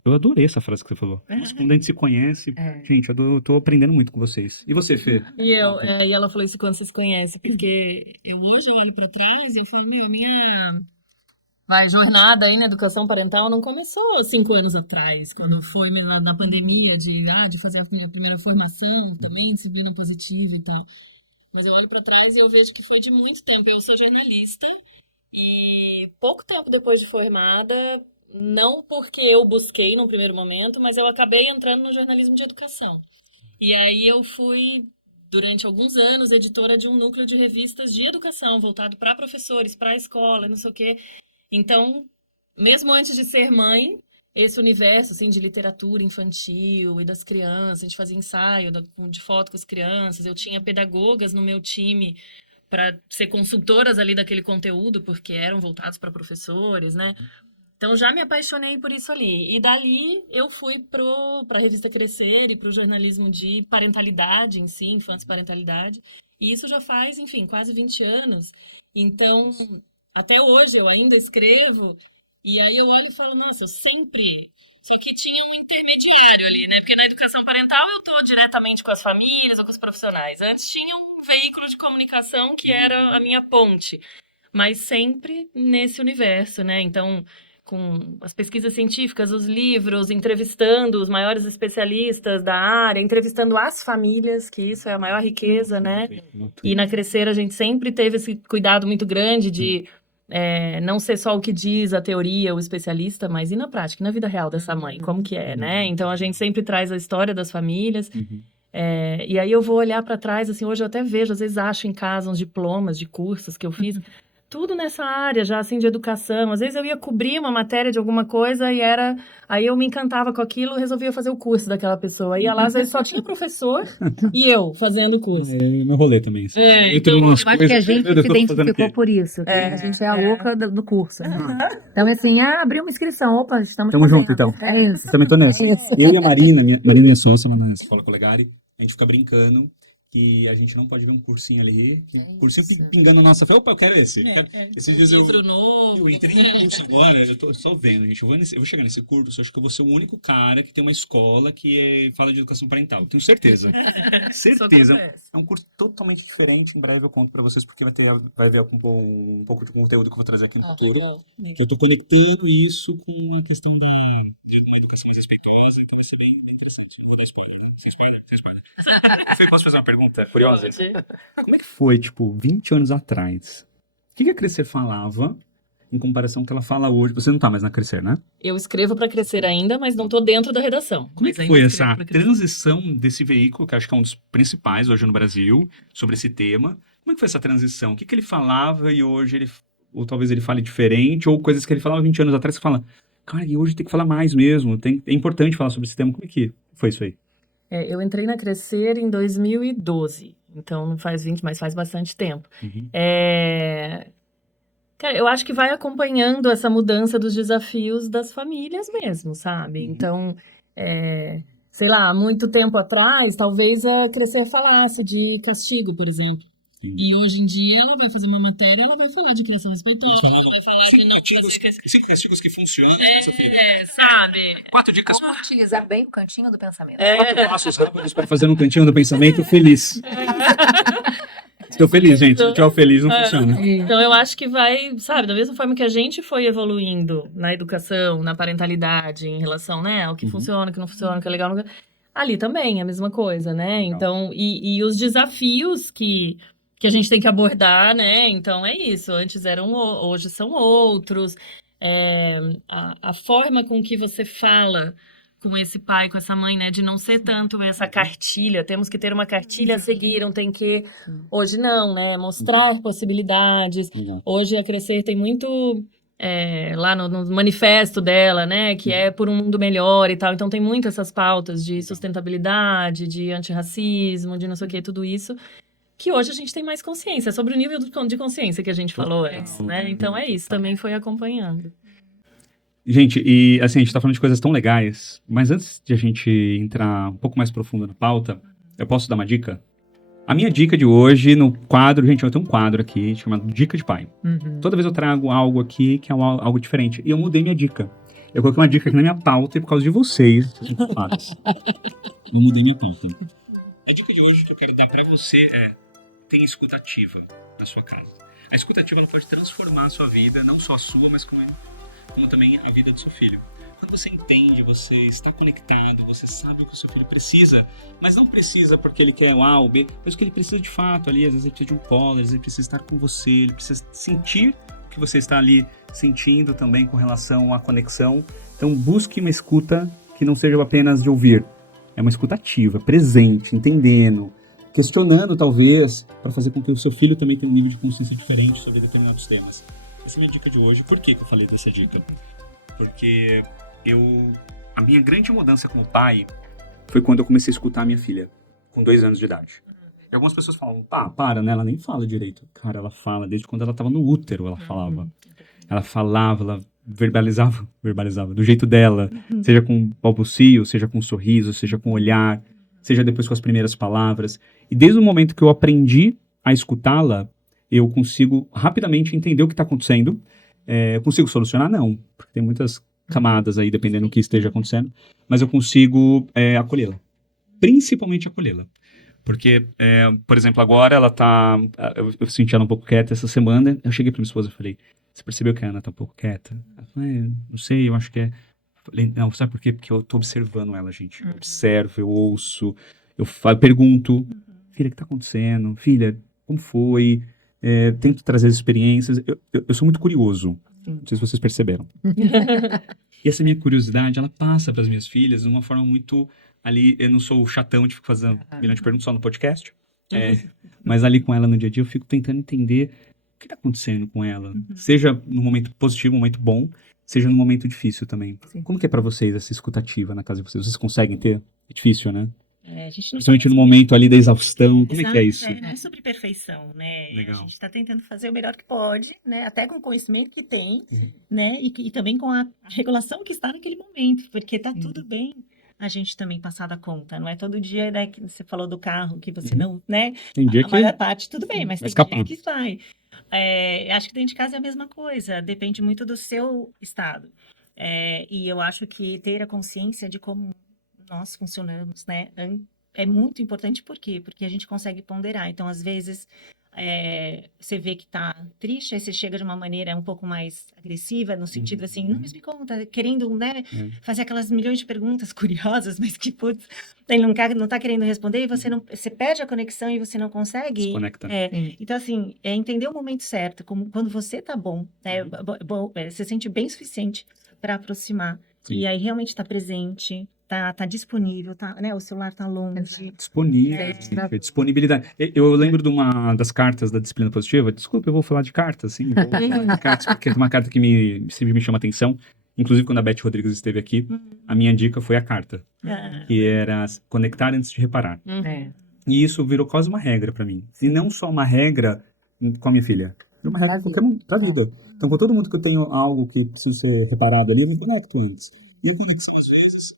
eu adorei essa frase que você falou. Nossa, quando a gente se conhece, gente, eu tô aprendendo muito com vocês. E você, Fê? E ela falou isso quando vocês conhecem, porque eu hoje olho pra trás e falo, minha jornada aí na educação parental não começou 5 anos atrás, quando foi na pandemia de fazer a minha primeira formação, também disciplina positiva e tal. Mas eu olho pra trás e eu vejo que foi de muito tempo. Eu sou jornalista e pouco tempo depois de formada, não porque eu busquei num primeiro momento, mas eu acabei entrando no jornalismo de educação. E aí eu fui, durante alguns anos, editora de um núcleo de revistas de educação, voltado para professores, para a escola, não sei o quê. Então, mesmo antes de ser mãe, esse universo assim, de literatura infantil e das crianças, a gente fazia ensaio de foto com as crianças, eu tinha pedagogas no meu time para ser consultoras ali daquele conteúdo, porque eram voltados para professores, né? Então, já me apaixonei por isso ali. E dali, eu fui para a revista Crescer e para o jornalismo de parentalidade em si, infância e parentalidade. E isso já faz, enfim, quase 20 anos. Então, até hoje, eu ainda escrevo. E aí eu olho e falo, nossa, eu sempre... Só que tinha um intermediário ali, né? Porque na educação parental eu estou diretamente com as famílias ou com os profissionais. Antes tinha um veículo de comunicação que era a minha ponte. Mas sempre nesse universo, né? Então, com as pesquisas científicas, os livros, entrevistando os maiores especialistas da área, entrevistando as famílias, que isso é a maior riqueza, né? E na Crescer a gente sempre teve esse cuidado muito grande de não ser só o que diz a teoria, o especialista, mas e na prática, e na vida real dessa mãe, como que é, né? Então a gente sempre traz a história das famílias. E aí eu vou olhar para trás, assim, hoje eu até vejo, às vezes acho em casa uns diplomas de cursos que eu fiz, tudo nessa área já, assim, de educação. Às vezes eu ia cobrir uma matéria de alguma coisa aí eu me encantava com aquilo, resolvia fazer o curso daquela pessoa. Ia lá, às vezes só tinha professor e eu fazendo o curso. Meu rolê também. Então, eu acho que a gente se identificou por isso, que a gente é a louca do curso. Então, assim, abriu uma inscrição, opa, estamos Tamo fazendo. junto, então. É isso. Também tô nessa. Eu e a Marina, minha sócia lá na Escola Colegari, a gente fica brincando e a gente não pode ver um cursinho ali, cursinho isso. pingando na nossa frente. Opa, eu quero esse. Esses dias Livro novo. eu entrei em curso agora, eu tô só vendo, gente. Eu vou chegar nesse curso, eu acho que eu vou ser o único cara que tem uma escola que fala de educação parental. Tenho certeza. Certeza. É um curso totalmente diferente. Em breve eu conto pra vocês, porque vai ver um pouco de conteúdo que eu vou trazer aqui no futuro. Eu tô conectando isso com a questão de uma educação mais respeitosa, então vai ser bem interessante. Não vou dar spoiler, né? Sem spoiler? Sem spoiler. Você posso fazer uma pergunta curiosa? Como é que foi, tipo, 20 anos atrás? O que a Crescer falava em comparação com o que ela fala hoje? Você não tá mais na Crescer, né? Eu escrevo para Crescer ainda, mas não tô dentro da redação. Como é Mas que ainda foi escrevo essa pra Crescer. transição desse veículo, que acho que é um dos principais hoje no Brasil, sobre esse tema? Como é que foi essa transição? O que ele falava e hoje ou talvez ele fale diferente, ou coisas que ele falava 20 anos atrás que fala, cara, e hoje tem que falar mais mesmo, é importante falar sobre esse tema. Como é que foi isso aí? Eu entrei na Crescer em 2012, então não faz 20, mas faz bastante tempo. Uhum. Cara, eu acho que vai acompanhando essa mudança dos desafios das famílias mesmo, sabe? Uhum. Então, sei lá, há muito tempo atrás, talvez a Crescer falasse de castigo, por exemplo. Sim. E hoje em dia ela vai fazer uma matéria, ela vai falar de criação respeitosa, Falavam ela vai falar de não fazer... 5 castigos que funcionam, Sofia. Sabe? 4 dicas. Como utilizar bem o cantinho do pensamento. 4 passos rápidos para fazer um cantinho do pensamento feliz. Estou feliz, gente. Se estiver feliz, não funciona. Então eu acho que vai, sabe, da mesma forma que a gente foi evoluindo na educação, na parentalidade, em relação, né, ao que funciona, o que não funciona, o que é legal, não... ali também é a mesma coisa, né? Legal. Então, e os desafios que a gente tem que abordar, né? Então é isso. Antes eram, hoje são outros. A forma com que você fala com esse pai, com essa mãe, né? De não ser tanto essa cartilha. Temos que ter uma cartilha a seguir, não tem que... Hoje não, né? Mostrar possibilidades. Legal. Hoje a Crescer tem muito... lá no manifesto dela, né? Que é por um mundo melhor e tal. Então tem muito essas pautas de sustentabilidade, de antirracismo, de não sei o que, tudo isso. Que hoje a gente tem mais consciência. É sobre o nível de consciência que a gente falou antes, né? Então é isso. Também foi acompanhando. Gente, e assim, a gente tá falando de coisas tão legais, mas antes de a gente entrar um pouco mais profundo na pauta, eu posso dar uma dica? A minha dica de hoje, no quadro, gente, eu tenho um quadro aqui chamado Dica de Pai. Toda vez eu trago algo aqui que é algo diferente. E eu mudei minha dica. Eu coloquei uma dica aqui na minha pauta e por causa de vocês, eu mudei minha pauta. A dica de hoje que eu quero dar pra você é: tenha escuta ativa na sua casa. A escuta ativa ela pode transformar a sua vida, não só a sua, mas como também a vida do seu filho. Quando você entende, você está conectado, você sabe o que o seu filho precisa, mas não precisa porque ele quer o A ou B, mas o que ele precisa de fato ali. Às vezes ele precisa de um colo, às vezes ele precisa estar com você, ele precisa sentir o que você está ali sentindo também com relação à conexão. Então busque uma escuta que não seja apenas de ouvir. É uma escuta ativa, presente, entendendo, questionando talvez, para fazer com que o seu filho também tenha um nível de consciência diferente sobre determinados temas. Essa é a minha dica de hoje. Por que eu falei dessa dica? Porque a minha grande mudança como pai foi quando eu comecei a escutar a minha filha, com 2 anos de idade. E algumas pessoas falam, para, né? Ela nem fala direito. Cara, ela fala, desde quando ela estava no útero, ela falava. Ela falava, ela verbalizava do jeito dela, seja com balbucio, seja com sorriso, seja com olhar, seja depois com as primeiras palavras. E desde o momento que eu aprendi a escutá-la, eu consigo rapidamente entender o que está acontecendo. Eu consigo solucionar? Não, porque tem muitas camadas aí, dependendo do que esteja acontecendo, mas eu consigo acolhê-la, principalmente acolhê-la. Porque, por exemplo, agora ela tá... Eu senti ela um pouco quieta essa semana, eu cheguei pra minha esposa e falei, você percebeu que a Ana tá um pouco quieta? Ela falou, não sei, eu acho que é... Eu falei, não, sabe por quê? Porque eu tô observando ela, gente. Eu observo, eu ouço, eu pergunto, filha, o que tá acontecendo? Filha, como foi? Tento trazer as experiências. Eu sou muito curioso. Não sei se vocês perceberam. E essa minha curiosidade, ela passa para as minhas filhas de uma forma muito... Ali, eu não sou o chatão de ficar fazendo um milhão de perguntas só no podcast. Mas ali com ela no dia a dia, eu fico tentando entender o que está acontecendo com ela. Seja no momento positivo, no momento bom, seja no momento difícil também. Sim. Como que é para vocês essa escutativa na casa de vocês? Vocês conseguem ter? É difícil, né? A gente não Principalmente no momento ali da exaustão. Como é que é isso? Não é sobre perfeição, né? Legal. A gente está tentando fazer o melhor que pode, né? Até com o conhecimento que tem, né? E também com a regulação que está naquele momento, porque tá tudo bem a gente também passar da conta. Não é todo dia, né, que você falou do carro, que você Uhum. não, né? Tem dia A maior que parte, tudo bem, mas vai tem escapar. dia que vai. Acho que dentro de casa é a mesma coisa, depende muito do seu estado. E eu acho que ter a consciência de como nós funcionamos, né, é muito importante. Por quê? Porque a gente consegue ponderar. Então, às vezes, você vê que tá triste, aí você chega de uma maneira um pouco mais agressiva, no sentido assim, não, mas me conta, querendo, né, fazer aquelas milhões de perguntas curiosas, mas que, putz, ele não tá querendo responder, e você perde a conexão e você não consegue. Desconecta. Sim. Então, assim, entender o momento certo, como quando você tá bom, né, você se sente bem o suficiente para aproximar. Sim. E aí realmente tá presente, tá disponível, né, o celular tá longe. Exato. Disponível, É. disponibilidade. Eu lembro de uma das cartas da disciplina positiva. Desculpa, eu vou falar de cartas, sim. Vou falar de cartas, porque é uma carta que sempre me chama atenção. Inclusive, quando a Beth Rodrigues esteve aqui, a minha dica foi a carta, que era conectar antes de reparar. É. E isso virou quase uma regra pra mim. E não só uma regra com a minha filha. É uma regra pra vida. Então, com todo mundo que eu tenho algo que precisa ser reparado ali, eu me conecto antes. E a conexão, às vezes,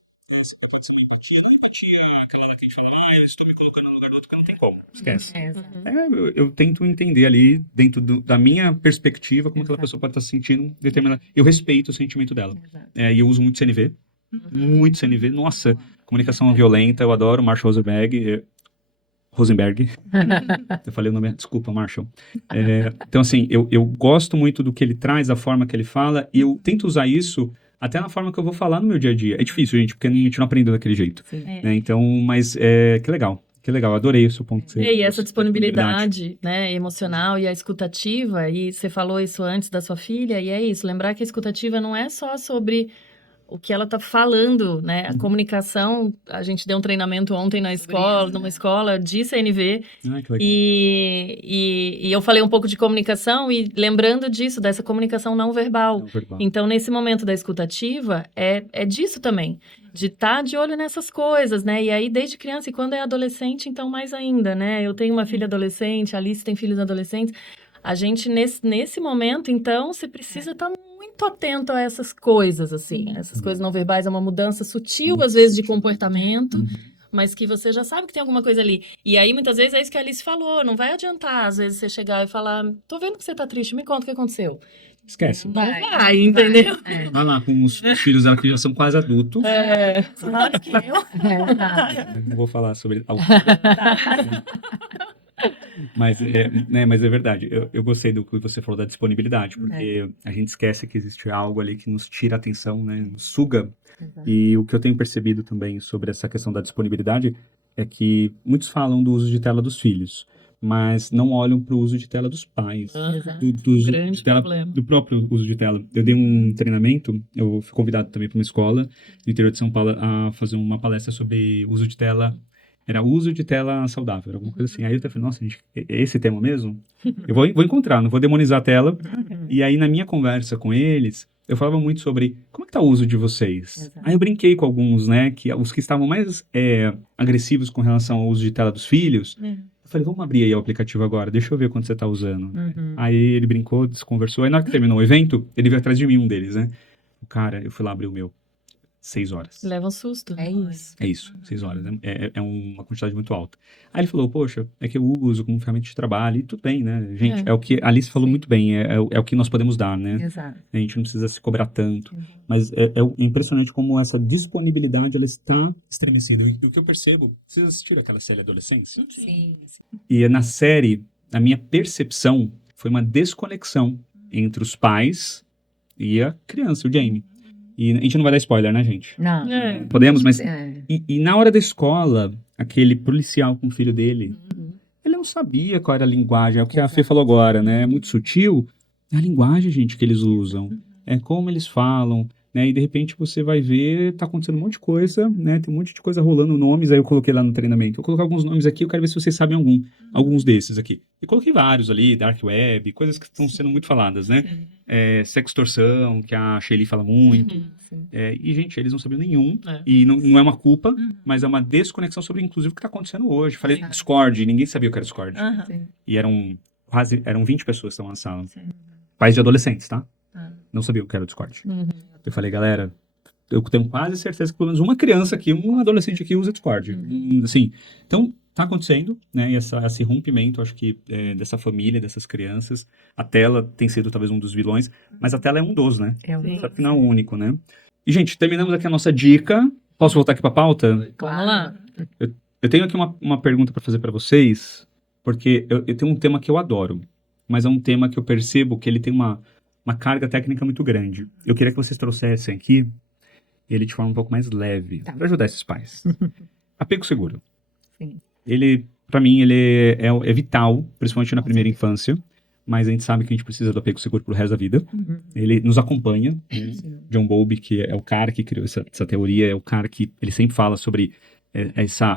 pode ser uma empatia, aquela que a gente fala, eu estou me colocando no lugar do outro, porque não tem como. Esquece. Exato. Eu tento entender ali, dentro da minha perspectiva, como aquela pessoa pode estar se sentindo determinada. Eu respeito o sentimento dela. Exato. E eu uso muito CNV. Muito CNV. Nossa, comunicação violenta, eu adoro. Marshall Rosenberg. Eu falei o nome, desculpa, Marshall. Então, assim, eu gosto muito do que ele traz, da forma que ele fala, e eu tento usar isso até na forma que eu vou falar no meu dia a dia. É difícil, gente, porque a gente não aprendeu daquele jeito. Sim. Né? Então, mas que legal. Que legal, adorei o seu ponto. Que você E essa trouxe, disponibilidade, né, emocional e a escutativa, e você falou isso antes da sua filha, e é isso, lembrar que a escutativa não é só sobre o que ela está falando, né, a comunicação, a gente deu um treinamento ontem na escola, numa escola de CNV, Que legal. e eu falei um pouco de comunicação, e lembrando disso, dessa comunicação não verbal. Não verbal. Então, nesse momento da escutativa, é disso também, de estar de olho nessas coisas, né? E aí, desde criança, e quando é adolescente, então mais ainda, né? Eu tenho uma filha adolescente, a Alice tem filhos adolescentes. A gente, nesse momento, então, você precisa estar muito atento a essas coisas, assim. Essas coisas não verbais é uma mudança sutil, às vezes, de comportamento, mas que você já sabe que tem alguma coisa ali. E aí, muitas vezes, é isso que a Alice falou, não vai adiantar, às vezes, você chegar e falar, tô vendo que você tá triste, me conta o que aconteu. Esquece. Não vai, entendeu? Vai lá com os filhos dela que já são quase adultos. São maiores que eu. Não vou falar sobre mas é verdade. Eu gostei do que você falou da disponibilidade, porque a gente esquece que existe algo ali que nos tira a atenção, né? Nos suga. Exato. E o que eu tenho percebido também sobre essa questão da disponibilidade é que muitos falam do uso de tela dos filhos, mas não olham para o uso de tela dos pais. Exato. Do uso Grande de tela, problema. do próprio uso de tela. Eu dei um treinamento, eu fui convidado também para uma escola no interior de São Paulo a fazer uma palestra sobre uso de tela. Era uso de tela saudável, alguma coisa assim. Aí eu até falei, nossa, gente, é esse tema mesmo? Eu vou encontrar, não vou demonizar a tela. E aí, na minha conversa com eles, eu falava muito sobre como é que tá o uso de vocês. Exato. Aí eu brinquei com alguns, né, que os que estavam mais agressivos com relação ao uso de tela dos filhos. Eu falei, vamos abrir aí o aplicativo agora, deixa eu ver quanto você tá usando. Aí ele brincou, desconversou. Aí na hora que terminou o evento, ele veio atrás de mim, um deles, né. O cara, eu fui lá abrir o meu. 6 horas. Leva um susto. É isso. É isso, 6 horas. É uma quantidade muito alta. Aí ele falou, poxa, é que eu uso como ferramenta de trabalho, e tudo bem, né? Gente, é o que a Alice falou muito bem, é o que nós podemos dar, né? Exato. A gente não precisa se cobrar tanto. Mas é impressionante como essa disponibilidade, ela está estremecida. E o que eu percebo, vocês assistiram aquela série Adolescência? Sim. E na série, a minha percepção foi uma desconexão entre os pais e a criança, o Jamie. E a gente não vai dar spoiler, né, gente? Não. Podemos, mas... É. E na hora da escola, aquele policial com o filho dele, ele não sabia qual era a linguagem. É o que a Fê falou agora, né? É muito sutil. É a linguagem, gente, que eles usam. É como eles falam, né? E de repente você vai ver, tá acontecendo um monte de coisa, né? Tem um monte de coisa rolando, nomes, aí eu coloquei lá no treinamento. Eu coloquei alguns nomes aqui, eu quero ver se vocês sabem alguns desses aqui. E coloquei vários ali, Dark Web, coisas que estão sendo muito faladas, né? Sextorção, que a Shelly fala muito. E, gente, eles não sabiam nenhum. E não é uma culpa, mas é uma desconexão sobre, inclusive, o que está acontecendo hoje. Falei Discord, ninguém sabia o que era Discord. E eram 20 pessoas que estavam na sala. Pais de adolescentes, tá? Não sabiam o que era o Discord. Eu falei, galera, eu tenho quase certeza que pelo menos uma criança aqui, um adolescente aqui usa Discord. Assim, então, tá acontecendo, né? E esse rompimento, acho que, dessa família, dessas crianças. A tela tem sido talvez um dos vilões, mas a tela é um dos, né? Só que não é o único, né? E, gente, terminamos aqui a nossa dica. Posso voltar aqui pra pauta? Vamos lá. Eu tenho aqui uma pergunta para fazer para vocês, porque eu tenho um tema que eu adoro, mas é um tema que eu percebo que ele tem uma carga técnica muito grande. Eu queria que vocês trouxessem aqui ele de forma um pouco mais leve, Tá. para ajudar esses pais. Apego seguro. Sim. Ele, para mim, ele é vital, principalmente na primeira infância, mas a gente sabe que a gente precisa do apego seguro pro resto da vida. Ele nos acompanha. John Bowlby, que é o cara que criou essa teoria, é o cara que ele sempre fala sobre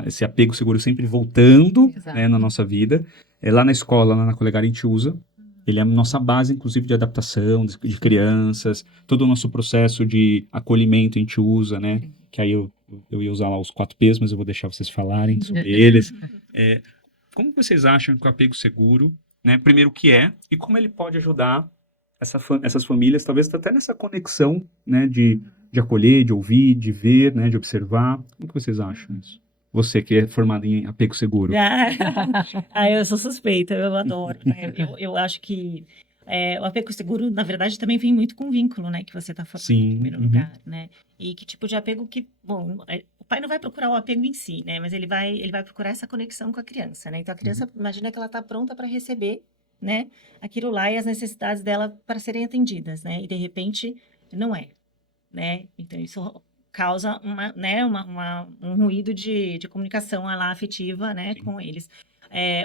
esse apego seguro sempre voltando, Exato. né, na nossa vida. Lá na escola, lá na Colegar, a gente usa. Ele é a nossa base, inclusive, de adaptação de crianças. Todo o nosso processo de acolhimento a gente usa, né? Que aí eu ia usar lá os 4 P's, mas eu vou deixar vocês falarem sobre eles. Como vocês acham que o apego seguro, né? Primeiro, o que é e como ele pode ajudar essas famílias, talvez até nessa conexão, né? De acolher, de ouvir, de ver, né? De observar. Como que vocês acham isso? Você que é formado em apego seguro. Eu sou suspeita, eu adoro, né? Eu acho que o apego seguro, na verdade, também vem muito com o vínculo, né? Que você está falando em primeiro lugar, né? E que tipo de apego que... Bom, o pai não vai procurar o apego em si, né? Mas ele vai procurar essa conexão com a criança, né? Então, a criança, imagina que ela está pronta para receber, né? Aquilo lá e as necessidades dela para serem atendidas, né? E, de repente, não é, né? Então, isso causa um ruído de comunicação lá afetiva, né, com eles.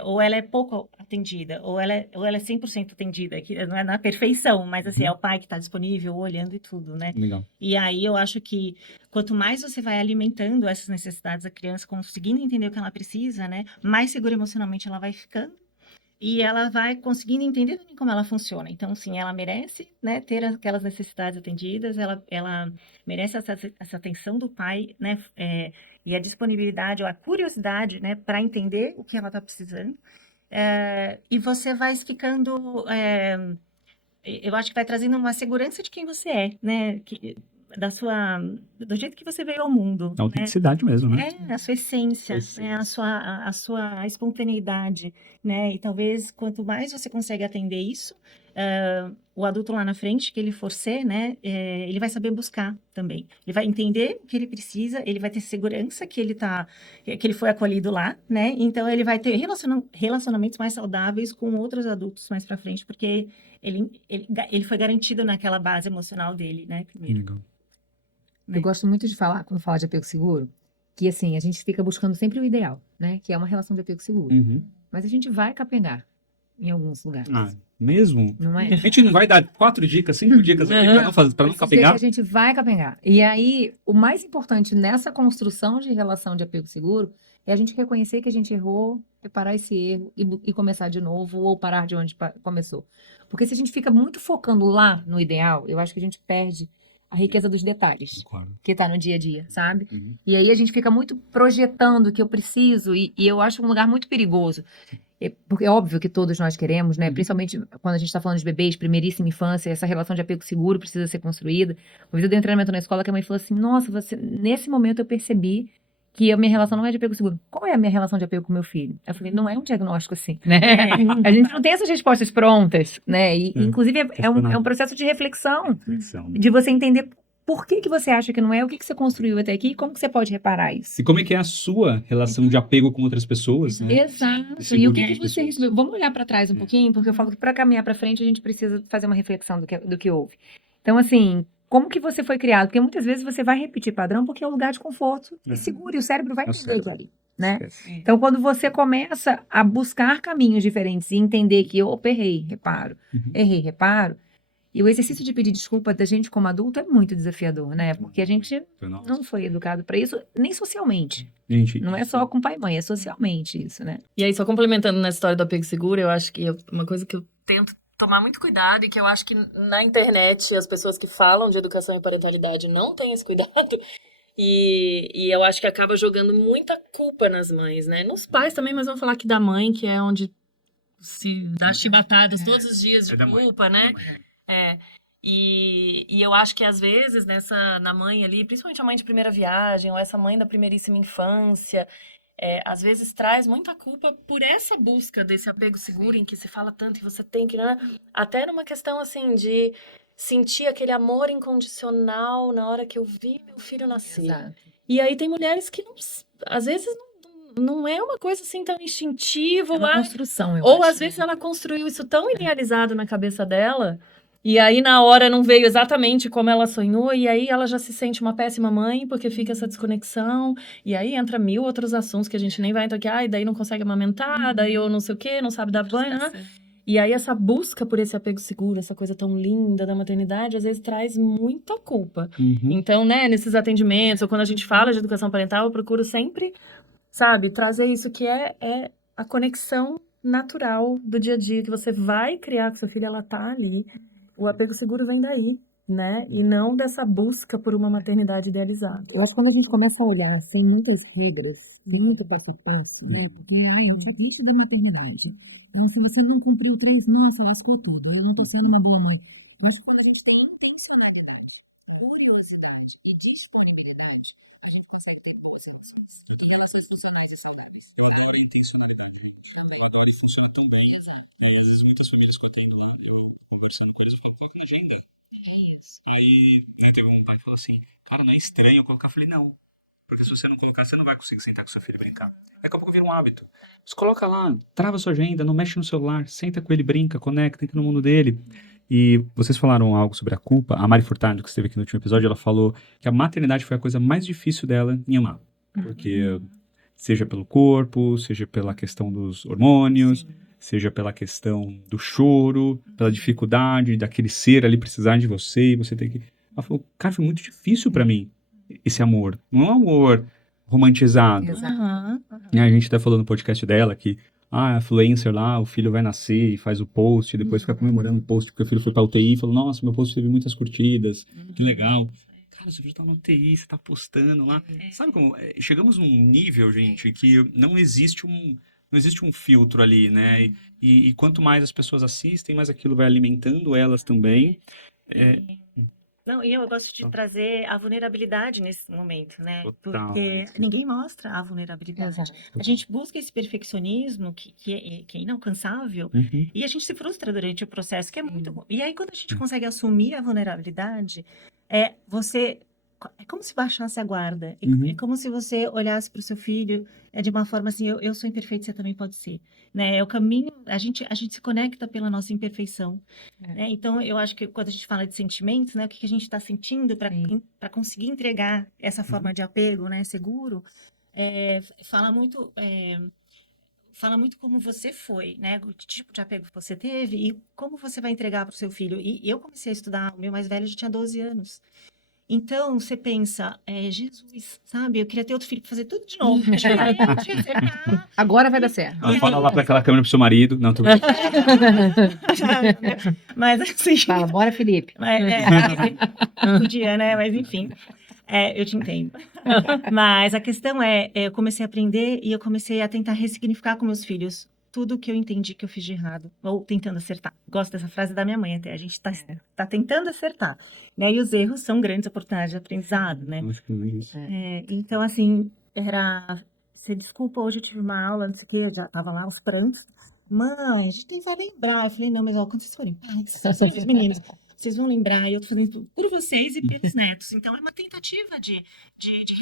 Ou ela é pouco atendida, ou ela é 100% atendida, que não é na perfeição, mas assim, é o pai que está disponível, olhando e tudo, né? Legal. E aí eu acho que quanto mais você vai alimentando essas necessidades da criança, conseguindo entender o que ela precisa, né, mais segura emocionalmente ela vai ficando. E ela vai conseguindo entender também como ela funciona. Então, sim, ela merece, né, ter aquelas necessidades atendidas, ela merece essa atenção do pai, né, e a disponibilidade ou a curiosidade, né, para entender o que ela está precisando. E você vai ficando, eu acho que vai trazendo uma segurança de quem você é, né, do jeito que você veio ao mundo. A autenticidade mesmo, né? A sua essência, né? A sua espontaneidade, né? E talvez quanto mais você consegue atender isso, o adulto lá na frente, que ele for ser, né? Ele vai saber buscar também. Ele vai entender o que ele precisa, ele vai ter segurança que ele foi acolhido lá, né? Então ele vai ter relacionamentos mais saudáveis com outros adultos mais pra frente, porque ele foi garantido naquela base emocional dele, né? Primeiro. Legal. Eu gosto muito de falar, quando fala de apego seguro, que assim, a gente fica buscando sempre o ideal, né? Que é uma relação de apego seguro. Mas a gente vai capengar em alguns lugares. Mesmo? Não é? A gente não vai dar 4 dicas, 5 dicas aqui pra não Preciso dizer capengar? que a gente vai capengar. E aí, o mais importante nessa construção de relação de apego seguro é a gente reconhecer que a gente errou, reparar esse erro e começar de novo ou parar de onde começou. Porque se a gente fica muito focando lá no ideal, eu acho que a gente perde a riqueza dos detalhes Claro. que tá no dia a dia, sabe? E aí a gente fica muito projetando o que eu preciso e eu acho um lugar muito perigoso. Porque é óbvio que todos nós queremos, né? Principalmente quando a gente está falando de bebês, primeiríssima infância, essa relação de apego seguro precisa ser construída. Uma vez eu dei um treinamento na escola que a mãe falou assim, nossa, nesse momento eu percebi que a minha relação não é de apego seguro. Qual é a minha relação de apego com meu filho? Eu falei, não é um diagnóstico assim, né? A gente não tem essas respostas prontas, né? E, inclusive, é um processo de reflexão, de você entender por que você acha que não é, o que você construiu até aqui e como que você pode reparar isso. E como é que é a sua relação de apego com outras pessoas, né? Exato. E o que você recebeu? Vamos olhar para trás um pouquinho, porque eu falo que para caminhar para frente a gente precisa fazer uma reflexão do que houve. Então, assim, como que você foi criado? Porque muitas vezes você vai repetir padrão porque é um lugar de conforto e seguro, e o cérebro vai entender aquilo ali, né? Então, quando você começa a buscar caminhos diferentes e entender que eu errei, reparo, errei, reparo, e o exercício de pedir desculpa da gente como adulto é muito desafiador, né? Porque a gente não foi educado para isso, nem socialmente. Não é só com pai e mãe, é socialmente isso, né? E aí, só complementando na história do apego seguro, eu acho que uma coisa que eu tento tomar muito cuidado e que eu acho que na internet as pessoas que falam de educação e parentalidade não têm esse cuidado e eu acho que acaba jogando muita culpa nas mães, né? Nos pais também, mas vamos falar aqui da mãe, que é onde se dá chibatadas todos os dias de culpa, né? E eu acho que às vezes na mãe ali, principalmente a mãe de primeira viagem, ou essa mãe da primeiríssima infância, às vezes traz muita culpa por essa busca desse apego seguro em que se fala tanto que você tem que, né? Até numa questão assim de sentir aquele amor incondicional na hora que eu vi meu filho nascer. Exato. E aí tem mulheres que às vezes não é uma coisa assim tão instintiva, É uma construção, eu ou acho, às vezes né? ela construiu isso tão idealizado na cabeça dela, e aí na hora não veio exatamente como ela sonhou, e aí ela já se sente uma péssima mãe, porque fica essa desconexão, e aí entra 1000 outros assuntos que a gente nem vai entrar aqui, e daí não consegue amamentar, daí ou não sei o quê, não sabe dar banho, né? E aí essa busca por esse apego seguro, essa coisa tão linda da maternidade, às vezes traz muita culpa. Então, né, nesses atendimentos, ou quando a gente fala de educação parental, eu procuro sempre, sabe, trazer isso que é a conexão natural do dia a dia, que você vai criar com seu filho, ela tá ali. O apego seguro vem daí, né? E não dessa busca por uma maternidade idealizada. Eu acho que quando a gente começa a olhar sem muitas regras, muito passo a passo, né? Porque é o checklist da maternidade. Então, se você não cumpriu 3, nossa, lascou tudo. Eu não estou sendo uma boa mãe. Mas quando a gente tem intencionalidade, curiosidade e disponibilidade, a gente consegue ter boas relações. Então, relações funcionais e saudáveis. Eu adoro a intencionalidade, gente. Eu adoro e funciona tão bem. Aí, às vezes, muitas famílias que eu atendo, né, eu conversando com eles, eu falo, coloca na agenda. Isso. Aí teve um pai que falou assim, cara, não é estranho eu colocar? Eu falei, não. Porque se você não colocar, você não vai conseguir sentar com sua filha e brincar. Daqui a pouco vira um hábito. Você coloca lá, trava sua agenda, não mexe no celular, senta com ele, brinca, conecta, entra no mundo dele. E vocês falaram algo sobre a culpa. A Mari Furtado, que esteve aqui no último episódio, ela falou que a maternidade foi a coisa mais difícil dela em amar. Porque seja pelo corpo, seja pela questão dos hormônios, seja pela questão do choro, pela dificuldade daquele ser ali precisar de você e você ter que... Ela falou, cara, foi muito difícil pra mim esse amor. Não é um amor romantizado. Exato. E a gente até falou no podcast dela que a influencer lá, o filho vai nascer e faz o post, e depois fica comemorando o post porque o filho foi pra UTI e falou, nossa, meu post teve muitas curtidas, que legal. Cara, seu filho tá na UTI, você tá postando lá. Sabe como? Chegamos num nível, gente, que não existe um filtro ali, né? E quanto mais as pessoas assistem, mais aquilo vai alimentando elas também. Não, e eu gosto de trazer a vulnerabilidade nesse momento, né? Total. Porque ninguém mostra a vulnerabilidade. Exato. A gente busca esse perfeccionismo que é inalcançável Uhum. e a gente se frustra durante o processo, que é muito bom. E aí, quando a gente consegue assumir a vulnerabilidade, é como se baixasse a guarda. É como se você olhasse para o seu filho de uma forma assim, eu sou imperfeito, você também pode ser. Né? É o caminho, a gente se conecta pela nossa imperfeição. Né? Então, eu acho que quando a gente fala de sentimentos, né, o que a gente está sentindo para conseguir entregar essa forma de apego, né, seguro, fala muito como você foi, né? O tipo de apego que você teve e como você vai entregar para o seu filho. E eu comecei a estudar, o meu mais velho já tinha 12 anos. Então, você pensa, Jesus, sabe? Eu queria ter outro filho para fazer tudo de novo. Agora vai dar certo. Fala lá pra aquela câmera pro seu marido. Não, tô brincando. Mas assim... Fala, bora, Felipe. Podia, né? Mas enfim, eu te entendo. Mas a questão eu comecei a aprender e eu comecei a tentar ressignificar com meus filhos tudo que eu entendi que eu fiz de errado, ou tentando acertar. Gosto dessa frase da minha mãe até, a gente tá tentando acertar, né? E os erros são grandes oportunidades de aprendizado, né? Acho que não é isso. Então, assim, você desculpa, hoje eu tive uma aula, não sei o que, já tava lá os prantos. Mãe, a gente tem que lembrar. Eu falei, não, mas quando vocês forem pais, meninos, vocês vão lembrar, e eu tô fazendo tudo por vocês e pelos netos. Então, é uma tentativa de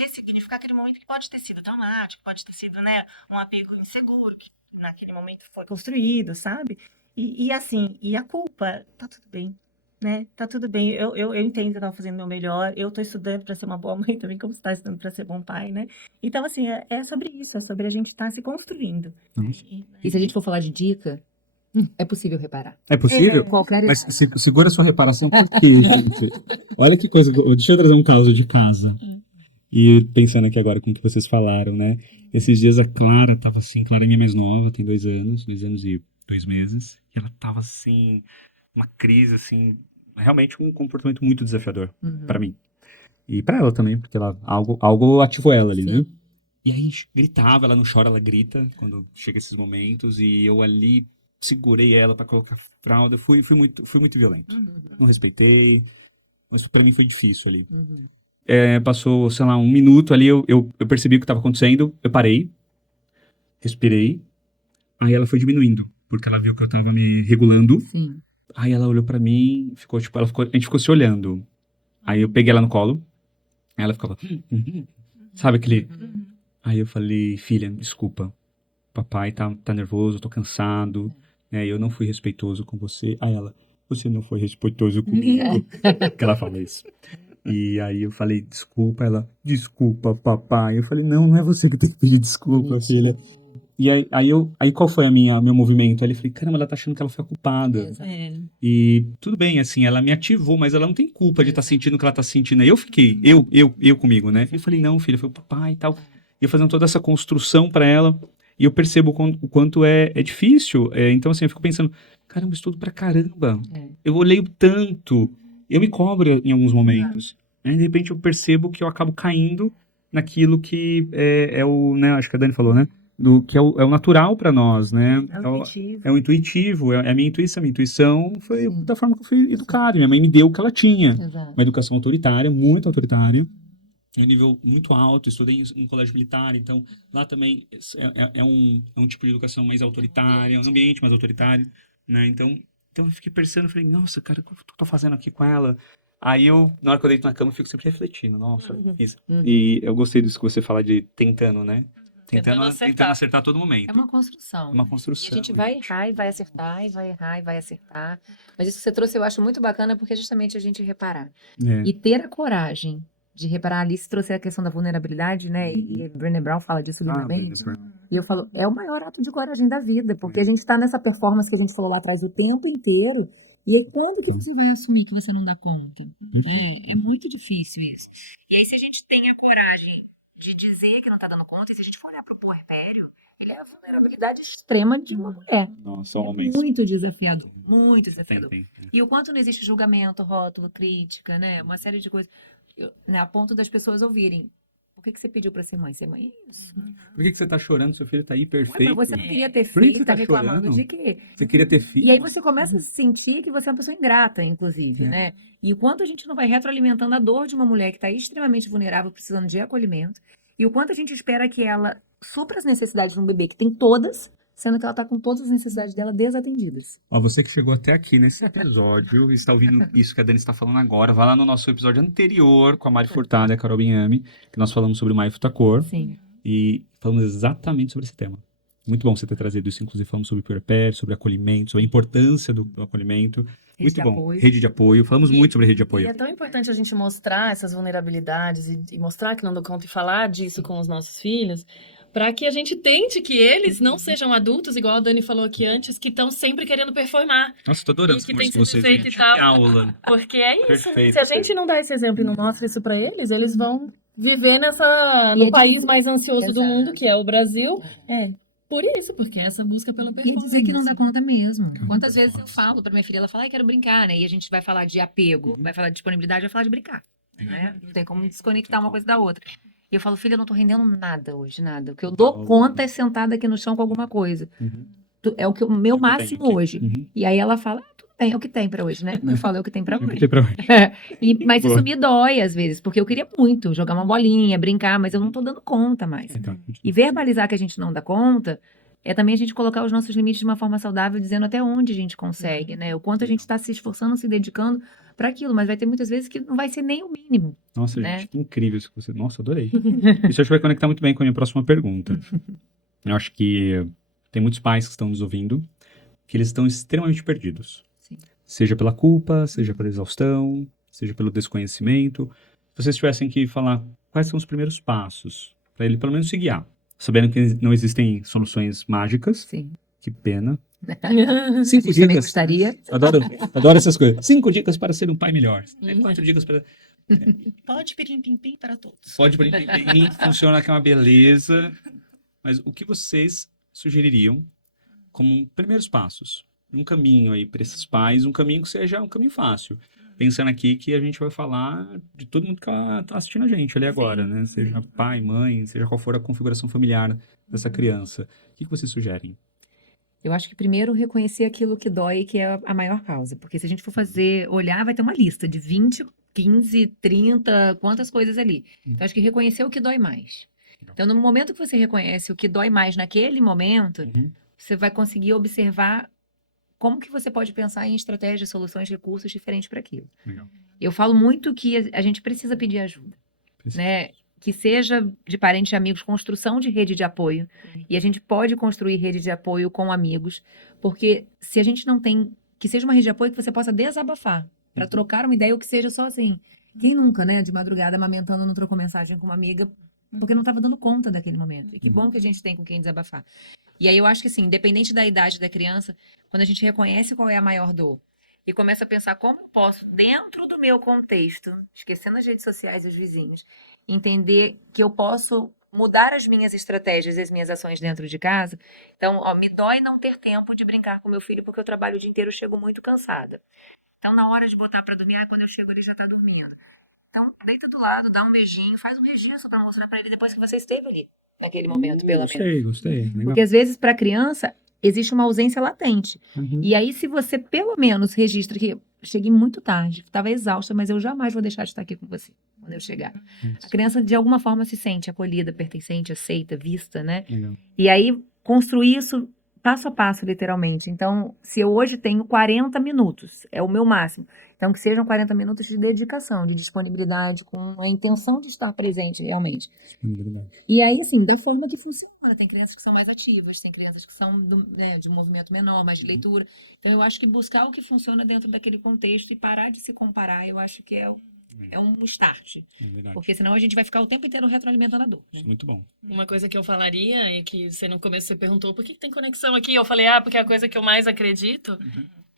ressignificar aquele momento que pode ter sido traumático, pode ter sido, né, um apego inseguro, que naquele momento foi construído, sabe? E assim, e a culpa, tá tudo bem, né? Tá tudo bem, eu entendo que eu tava fazendo o meu melhor, eu tô estudando para ser uma boa mãe também, como você tá estudando para ser bom pai, né? Então, assim, é sobre isso, é sobre a gente estar se construindo. E se a gente for falar de dica, é possível reparar. É possível? Qualquer Mas idade. segura sua reparação por quê, gente? Olha que coisa. Deixa eu trazer um caso de casa. E pensando aqui agora com o que vocês falaram, né? Esses dias a Clara tava assim, Clara é minha mais nova, tem 2 anos e 2 meses. E ela tava assim, uma crise assim, realmente um comportamento muito desafiador pra mim. E pra ela também, porque algo ativou ela ali, né? E aí gritava, ela não chora, ela grita quando chega esses momentos. E eu ali segurei ela pra colocar fralda, fui muito violento. Não respeitei, mas pra mim foi difícil ali. Passou, sei lá, 1 minuto ali, eu percebi o que estava acontecendo, eu parei, respirei, aí ela foi diminuindo, porque ela viu que eu tava me regulando, Sim. aí ela olhou pra mim, a gente ficou se olhando, aí eu peguei ela no colo, aí ela ficava, sabe aquele, aí eu falei, filha, desculpa, papai tá nervoso, tô cansado, né, eu não fui respeitoso com você, aí ela, você não foi respeitoso comigo, que ela falou isso. E aí eu falei, desculpa, ela, desculpa, papai. Eu falei, não é você que tem que pedir desculpa, filha. E aí qual foi meu movimento? Aí eu falei, caramba, ela tá achando que ela foi a culpada. E tudo bem, assim, ela me ativou, mas ela não tem culpa de estar sentindo o que ela tá sentindo. Aí eu fiquei, eu comigo, né? E eu falei, não, filha, foi o papai e tal. E eu fazendo toda essa construção pra ela. E eu percebo o quanto é difícil. Então, assim, eu fico pensando, caramba, estudo pra caramba. Eu leio tanto. Eu me cobro em alguns momentos. Aí, de repente, eu percebo que eu acabo caindo naquilo que é o, né, acho que a Dani falou, né? Que é o natural para nós, né? É o intuitivo. É o intuitivo, é a minha intuição. A minha intuição foi da forma que eu fui educado. Minha mãe me deu o que ela tinha. Exato. Uma educação autoritária, muito autoritária. Um nível muito alto, estudei em um colégio militar, então lá também é um tipo de educação mais autoritária, um ambiente mais autoritário, né? Então eu fiquei pensando, falei, nossa, cara, o que eu tô fazendo aqui com ela? Aí na hora que eu deito na cama, eu fico sempre refletindo, nossa, isso. E eu gostei disso que você fala de tentando, né? Tentando Tentando acertar. acertar a todo momento. É uma construção. Uma E construção. a gente vai errar e vai acertar, e vai errar e vai acertar. Mas isso que você trouxe eu acho muito bacana, porque é justamente a gente reparar. É. E ter a coragem de reparar. A Alice trouxe a questão da vulnerabilidade, né? E Brené Brown fala disso lindamente. E eu falo, é o maior ato de coragem da vida, porque a gente está nessa performance que a gente falou lá atrás o tempo inteiro. E aí, quando que você vai assumir que você não dá conta? E é muito difícil isso. E aí, se a gente tem a coragem de dizer que não tá dando conta, e se a gente for olhar pro puerpério, ele é a vulnerabilidade extrema de uma mulher. Nossa, É homens. muito desafiador. Muito desafiador. Tem. E o quanto não existe julgamento, rótulo, crítica, né? Uma série de coisas. Né, a ponto das pessoas ouvirem. Por que você pediu pra ser mãe? Ser mãe é isso. Por que você tá chorando? Seu filho tá aí Ué, perfeito. mas você não queria ter Por que filho, você tá tá reclamando chorando? de quê? Você queria ter filho. E aí você começa a sentir que você é uma pessoa ingrata, inclusive, né? E o quanto a gente não vai retroalimentando a dor de uma mulher que está extremamente vulnerável, precisando de acolhimento, e o quanto a gente espera que ela supra as necessidades de um bebê que tem todas, sendo que ela está com todas as necessidades dela desatendidas. Ó, você que chegou até aqui nesse episódio e está ouvindo isso que a Dani está falando agora, vai lá no nosso episódio anterior com a Mari Furtado e a Carol Bignami, que nós falamos sobre Maia Futacor Sim. e falamos exatamente sobre esse tema. Muito bom você ter trazido isso, inclusive falamos sobre puerpério, sobre acolhimento, sobre a importância do acolhimento. Muito de bom. apoio. Rede de apoio. Falamos muito sobre rede de E apoio. é tão importante a gente mostrar essas vulnerabilidades e mostrar que não dou conta e falar disso com os nossos filhos, para que a gente tente que eles não sejam adultos, igual a Dani falou aqui antes, que estão sempre querendo performar. Nossa, tô adorando E essa que conversa tem com sido vocês, feito gente. e tal. Que aula. Porque é isso, né? Perfeito, Se a gente não dá esse exemplo e não mostra isso para eles vão viver no país mais ansioso do Exato. mundo, que é o Brasil. Por isso, porque é essa busca pela E performance. dizer que não dá conta mesmo. Quantas vezes eu falo pra minha filha, ela fala, quero brincar, né? E a gente vai falar de apego, vai falar de disponibilidade, vai falar de brincar, né? Não tem como desconectar uma coisa da outra. E eu falo, filha, eu não tô rendendo nada hoje, nada. O que eu dou conta é sentada aqui no chão com alguma coisa. É o meu máximo hoje. E aí ela fala, tudo bem, é o que tem pra hoje, né? Eu falo, é o que tem pra hoje. Mas isso me dói às vezes, porque eu queria muito jogar uma bolinha, brincar, mas eu não tô dando conta mais. E verbalizar que a gente não dá conta é também a gente colocar os nossos limites de uma forma saudável, dizendo até onde a gente consegue, né? O quanto a gente está se esforçando, se dedicando para aquilo, mas vai ter muitas vezes que não vai ser nem o mínimo. Nossa, né? gente, que incrível isso que você... Nossa, adorei. Isso acho que vai conectar muito bem com a minha próxima pergunta. Eu acho que tem muitos pais que estão nos ouvindo que eles estão extremamente perdidos. Sim. Seja pela culpa, seja pela exaustão, seja pelo desconhecimento. Se vocês tivessem que falar quais são os primeiros passos para ele pelo menos se guiar, sabendo que não existem soluções mágicas. Sim. Que pena. A 5 gente também dicas. gostaria. Adoro essas coisas. 5 dicas para ser um pai melhor. 4 dicas para... Pode pirim-pim-pim para todos. Pode funciona que é uma beleza. Mas o que vocês sugeririam como primeiros passos? Um caminho aí para esses pais, um caminho que seja um caminho fácil. Pensando aqui que a gente vai falar de todo mundo que está assistindo a gente ali agora, né? Seja pai, mãe, seja qual for a configuração familiar dessa criança. O que vocês sugerem? Eu acho que primeiro reconhecer aquilo que dói, que é a maior causa. Porque se a gente for olhar, vai ter uma lista de 20, 15, 30, quantas coisas ali. Então, acho que reconhecer o que dói mais. Então, no momento que você reconhece o que dói mais naquele momento, você vai conseguir observar como que você pode pensar em estratégias, soluções, recursos diferentes para aquilo. Legal. Eu falo muito que a gente precisa pedir ajuda, né? Que seja de parentes e amigos, construção de rede de apoio. E a gente pode construir rede de apoio com amigos, porque se a gente não tem, que seja uma rede de apoio que você possa desabafar, para trocar uma ideia ou que seja só assim. Quem nunca, né, de madrugada, amamentando, não trocou mensagem com uma amiga, porque não estava dando conta daquele momento. E que bom que a gente tem com quem desabafar. E aí eu acho que, assim, independente da idade da criança, quando a gente reconhece qual é a maior dor e começa a pensar como eu posso, dentro do meu contexto, esquecendo as redes sociais e os vizinhos, entender que eu posso mudar as minhas estratégias e as minhas ações dentro de casa. Então, ó, me dói não ter tempo de brincar com meu filho, porque eu trabalho o dia inteiro, eu chego muito cansada. Então, na hora de botar para dormir, quando eu chego ele já tá dormindo. Então, deita do lado, dá um beijinho, faz um registro para mostrar para ele depois que você esteve ali, naquele momento, pelo menos. Gostei. Legal. Porque às vezes, para a criança, existe uma ausência latente. Uhum. E aí, se você pelo menos registra que cheguei muito tarde, estava exausta, mas eu jamais vou deixar de estar aqui com você quando eu chegar. A criança, de alguma forma, se sente acolhida, pertencente, aceita, vista, né? Legal. E aí, construir isso passo a passo, literalmente. Então, se eu hoje tenho 40 minutos, é o meu máximo. Então, que sejam 40 minutos de dedicação, de disponibilidade, com a intenção de estar presente realmente. E aí, assim, da forma que funciona. Tem crianças que são mais ativas, tem crianças que são de um movimento menor, mais de leitura. Então, eu acho que buscar o que funciona dentro daquele contexto e parar de se comparar, eu acho que é um start. Porque senão a gente vai ficar o tempo inteiro retroalimentando a dor. Né? Muito bom. Uma coisa que eu falaria é que você no começo você perguntou por que tem conexão aqui? Eu falei, porque é a coisa que eu mais acredito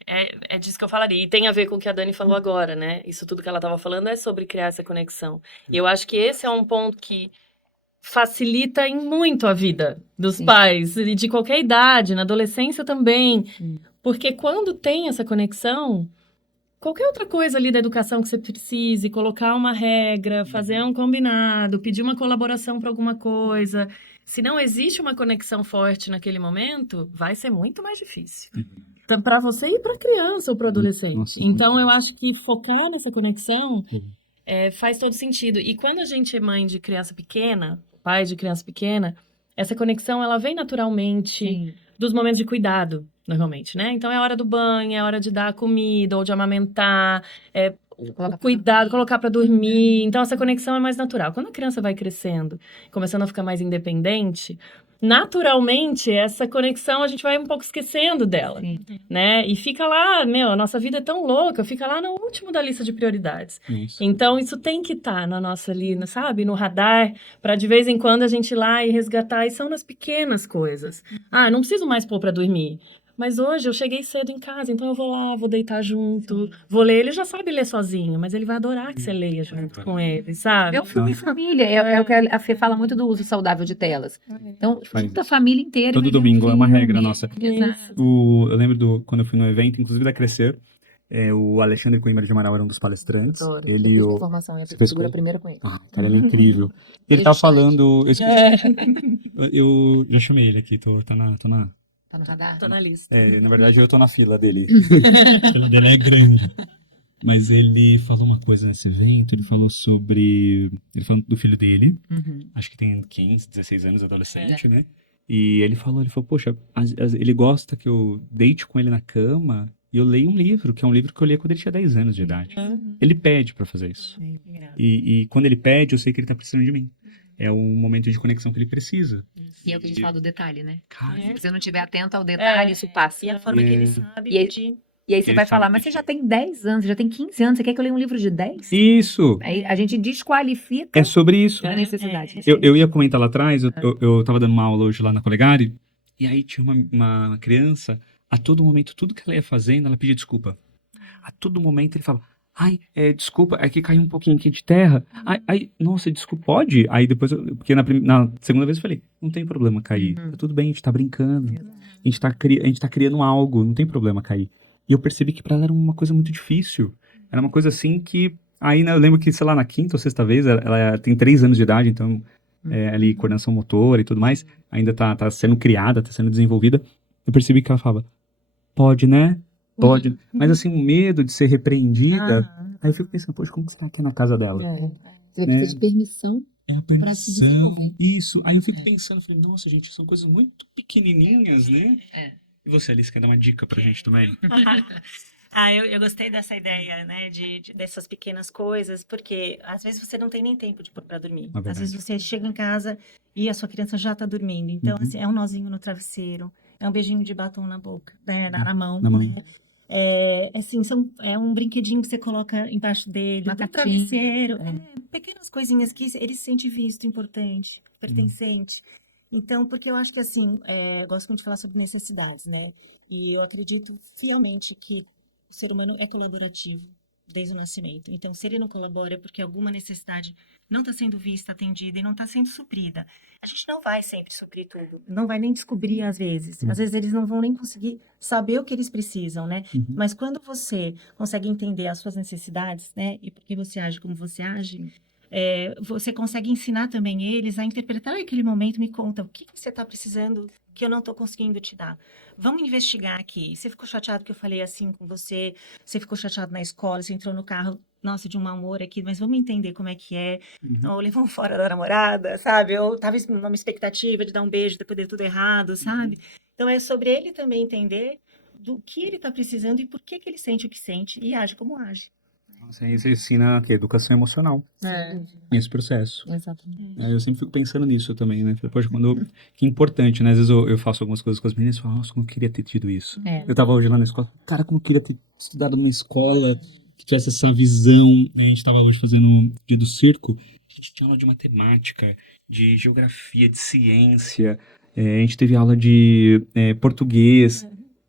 é disso que eu falaria. E tem a ver com o que a Dani falou agora, né? Isso tudo que ela estava falando é sobre criar essa conexão. E eu acho que esse é um ponto que facilita em muito a vida dos pais, e de qualquer idade, na adolescência também. Porque quando tem essa conexão, qualquer outra coisa ali da educação que você precise, colocar uma regra, fazer um combinado, pedir uma colaboração para alguma coisa, se não existe uma conexão forte naquele momento, vai ser muito mais difícil. Então, para você e para a criança ou para o adolescente. Nossa, então, eu acho que focar nessa conexão faz todo sentido. E quando a gente é mãe de criança pequena, pai de criança pequena, essa conexão ela vem naturalmente dos momentos de cuidado, normalmente, né? Então, é a hora do banho, é a hora de dar a comida ou de amamentar, o cuidado, colocar para dormir. Então, essa conexão é mais natural. Quando a criança vai crescendo, começando a ficar mais independente, naturalmente, essa conexão a gente vai um pouco esquecendo dela, né? E fica lá, a nossa vida é tão louca, fica lá no último da lista de prioridades. Então, isso tem que estar na nossa linha, sabe? No radar, para de vez em quando a gente ir lá e resgatar. E são nas pequenas coisas. Não preciso mais pôr para dormir. Mas hoje eu cheguei cedo em casa, então eu vou lá, vou deitar junto, vou ler. Ele já sabe ler sozinho, mas ele vai adorar que você leia junto com ele, sabe? Meu filme e família, é o que a Fê fala muito do uso saudável de telas. Então, junta a família inteira. Todo domingo é uma regra nossa. Exato. Eu lembro quando eu fui no evento, inclusive da Crescer, o Alexandre Coimbra de Amaral era um dos palestrantes. Adoro. Ele eu fiz formação, eu segura a primeira com ele. Cara, ele é incrível. Ele tava falando... Eu já chamei ele aqui, tá na... Tá no radar? Tô na lista. Na verdade, eu tô na fila dele. A fila dele é grande. Mas ele falou uma coisa nesse evento, ele falou do filho dele, acho que tem 15, 16 anos, adolescente, né? E ele falou, poxa, ele gosta que eu deite com ele na cama e eu leio um livro, que é um livro que eu li quando ele tinha 10 anos de idade. Ele pede pra fazer isso. E quando ele pede, eu sei que ele tá precisando de mim. É um momento de conexão que ele precisa. E é o que a gente fala do detalhe, né? Cara, Se você não estiver atento ao detalhe, isso passa. E a forma que ele sabe E aí- pedir. E aí você Ele vai falar, sabe mas você pedir. já tem 10 anos, você já tem 15 anos, você quer que eu leia um livro de 10? Isso! Aí a gente desqualifica É sobre isso. a necessidade. Eu ia comentar lá atrás, eu tava dando uma aula hoje lá na Colegari, e aí tinha uma criança, a todo momento, tudo que ela ia fazendo, ela pedia desculpa. A todo momento ele falava, desculpa, é que caiu um pouquinho aqui de terra. Nossa, desculpa, pode? Aí depois, porque na segunda vez eu falei, não tem problema cair, tá tudo bem, a gente tá brincando, a gente tá criando algo, não tem problema cair. E eu percebi que pra ela era uma coisa muito difícil, era uma coisa assim que, aí né, eu lembro que, sei lá, na quinta ou sexta vez, ela tem 3 anos de idade, então ali coordenação motora e tudo mais, ainda tá sendo criada, tá sendo desenvolvida. eu percebi que ela falava, pode, né? Pode. Mas assim, o medo de ser repreendida, Ah, aí eu fico pensando, poxa, como que será que é na casa dela? Você precisa de permissão. É a Pra se permissão, desenvolver. isso. Aí eu fico pensando, falei, nossa, gente, são coisas muito pequenininhas, né? É. E você, Alice, quer dar uma dica pra gente também? eu gostei dessa ideia, né, dessas pequenas coisas, porque às vezes você não tem nem tempo de pôr para dormir. É verdade. Às vezes você chega em casa e a sua criança já tá dormindo. Então, Uhum. assim, é um nozinho no travesseiro, é um beijinho de batom na boca, né, na mão. Na mão. Né? Assim, é um brinquedinho que você coloca embaixo dele, Uma do cartinha. travesseiro. Pequenas coisinhas que ele se sente visto, importante, pertencente. Então, porque eu acho que, assim, eu gosto muito de falar sobre necessidades, né? E eu acredito fielmente que o ser humano é colaborativo desde o nascimento. Então, se ele não colabora é porque alguma necessidade não está sendo vista, atendida e não está sendo suprida. A gente não vai sempre suprir tudo. Não vai nem descobrir às vezes. Às vezes eles não vão nem conseguir saber o que eles precisam, né? Uhum. Mas quando você consegue entender as suas necessidades, né? E por que você age como você age, você consegue ensinar também eles a interpretar aquele momento. Me conta, o que você está precisando que eu não estou conseguindo te dar? Vamos investigar aqui. Você ficou chateado que eu falei assim com você? Você ficou chateado na escola? Você entrou no carro, nossa, de um mau humor aqui, mas vamos entender como é que é. Uhum. Ou levou fora da namorada, sabe? Ou tava numa expectativa de dar um beijo depois deu tudo errado, sabe? Então é sobre ele também entender do que ele está precisando e por que que ele sente o que sente e age como age. Nossa, aí você ensina que educação emocional nesse processo. Exatamente. Eu sempre fico pensando nisso também, né? Depois, que importante, né? Às vezes eu faço algumas coisas com as meninas e falo, nossa, como eu queria ter tido isso. Eu tava hoje lá na escola, cara, como eu queria ter estudado numa escola que tivesse essa visão, né? A gente tava hoje fazendo o dia do circo, a gente tinha aula de matemática, de geografia, de ciência, a gente teve aula de português,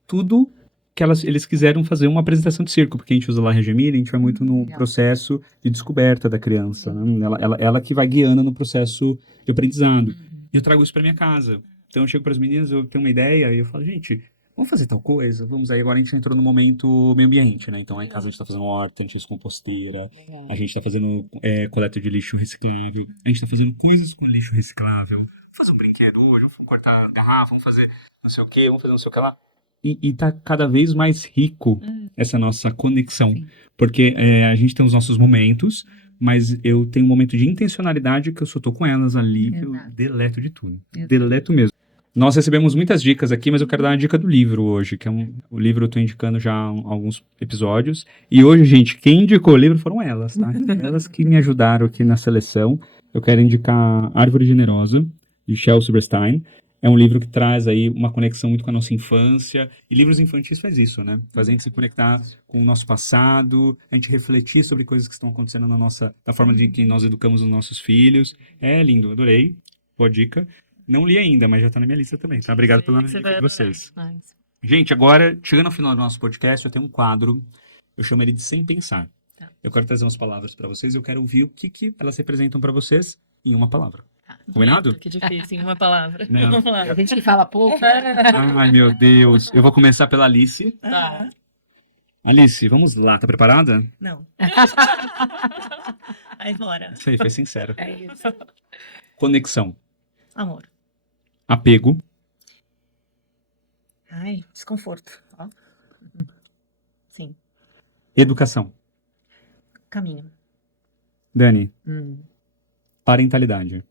tudo que eles quiseram fazer uma apresentação de circo, porque a gente usa lá a Regemira, a gente vai muito no Legal. processo de descoberta da criança, né? Ela que vai guiando no processo de aprendizado. E eu trago isso para minha casa. Então eu chego para as meninas, eu tenho uma ideia, e eu falo, gente, vamos fazer tal coisa? Vamos aí, agora a gente entrou no momento meio ambiente, né? Então aí em casa a gente tá fazendo horta, a gente faz composteira, a gente tá fazendo coleta de lixo reciclável, a gente tá fazendo coisas com lixo reciclável. Vamos fazer um brinquedo hoje, vamos cortar garrafa, vamos fazer não sei o quê, vamos fazer não sei o que lá. E tá cada vez mais rico essa nossa conexão. Sim. Porque a gente tem os nossos momentos, mas eu tenho um momento de intencionalidade que eu só tô com elas ali, que eu Exato. deleto de tudo. Exato. Deleto mesmo. Nós recebemos muitas dicas aqui, mas eu quero dar uma dica do livro hoje, que o livro eu tô indicando já há alguns episódios. E hoje, gente, quem indicou o livro foram elas, tá? Elas que me ajudaram aqui na seleção. Eu quero indicar Árvore Generosa, de Shel Silverstein. É um livro que traz aí uma conexão muito com a nossa infância. E livros infantis faz isso, né? Faz a gente se conectar com o nosso passado, a gente refletir sobre coisas que estão acontecendo da forma de que nós educamos os nossos filhos. É lindo, adorei. Boa dica. Não li ainda, mas já tá na minha lista também, tá? Obrigado pela Você dica vai de adorar. vocês. Nice. Gente, agora, chegando ao final do nosso podcast, eu tenho um quadro, eu chamo ele de Sem Pensar. Tá. Eu quero trazer umas palavras para vocês, eu quero ouvir o que elas representam para vocês em uma palavra. Combinado? Que difícil, em uma palavra. Não. Vamos lá. A gente que fala pouco. Ai, meu Deus. Eu vou começar pela Alice. Tá. Alice, vamos lá, tá preparada? Não. Aí bora. Isso aí, foi sincero. É isso. Conexão. Amor. Apego. Ai, desconforto. Ó. Sim. Educação. Caminho. Dani, Hum. parentalidade.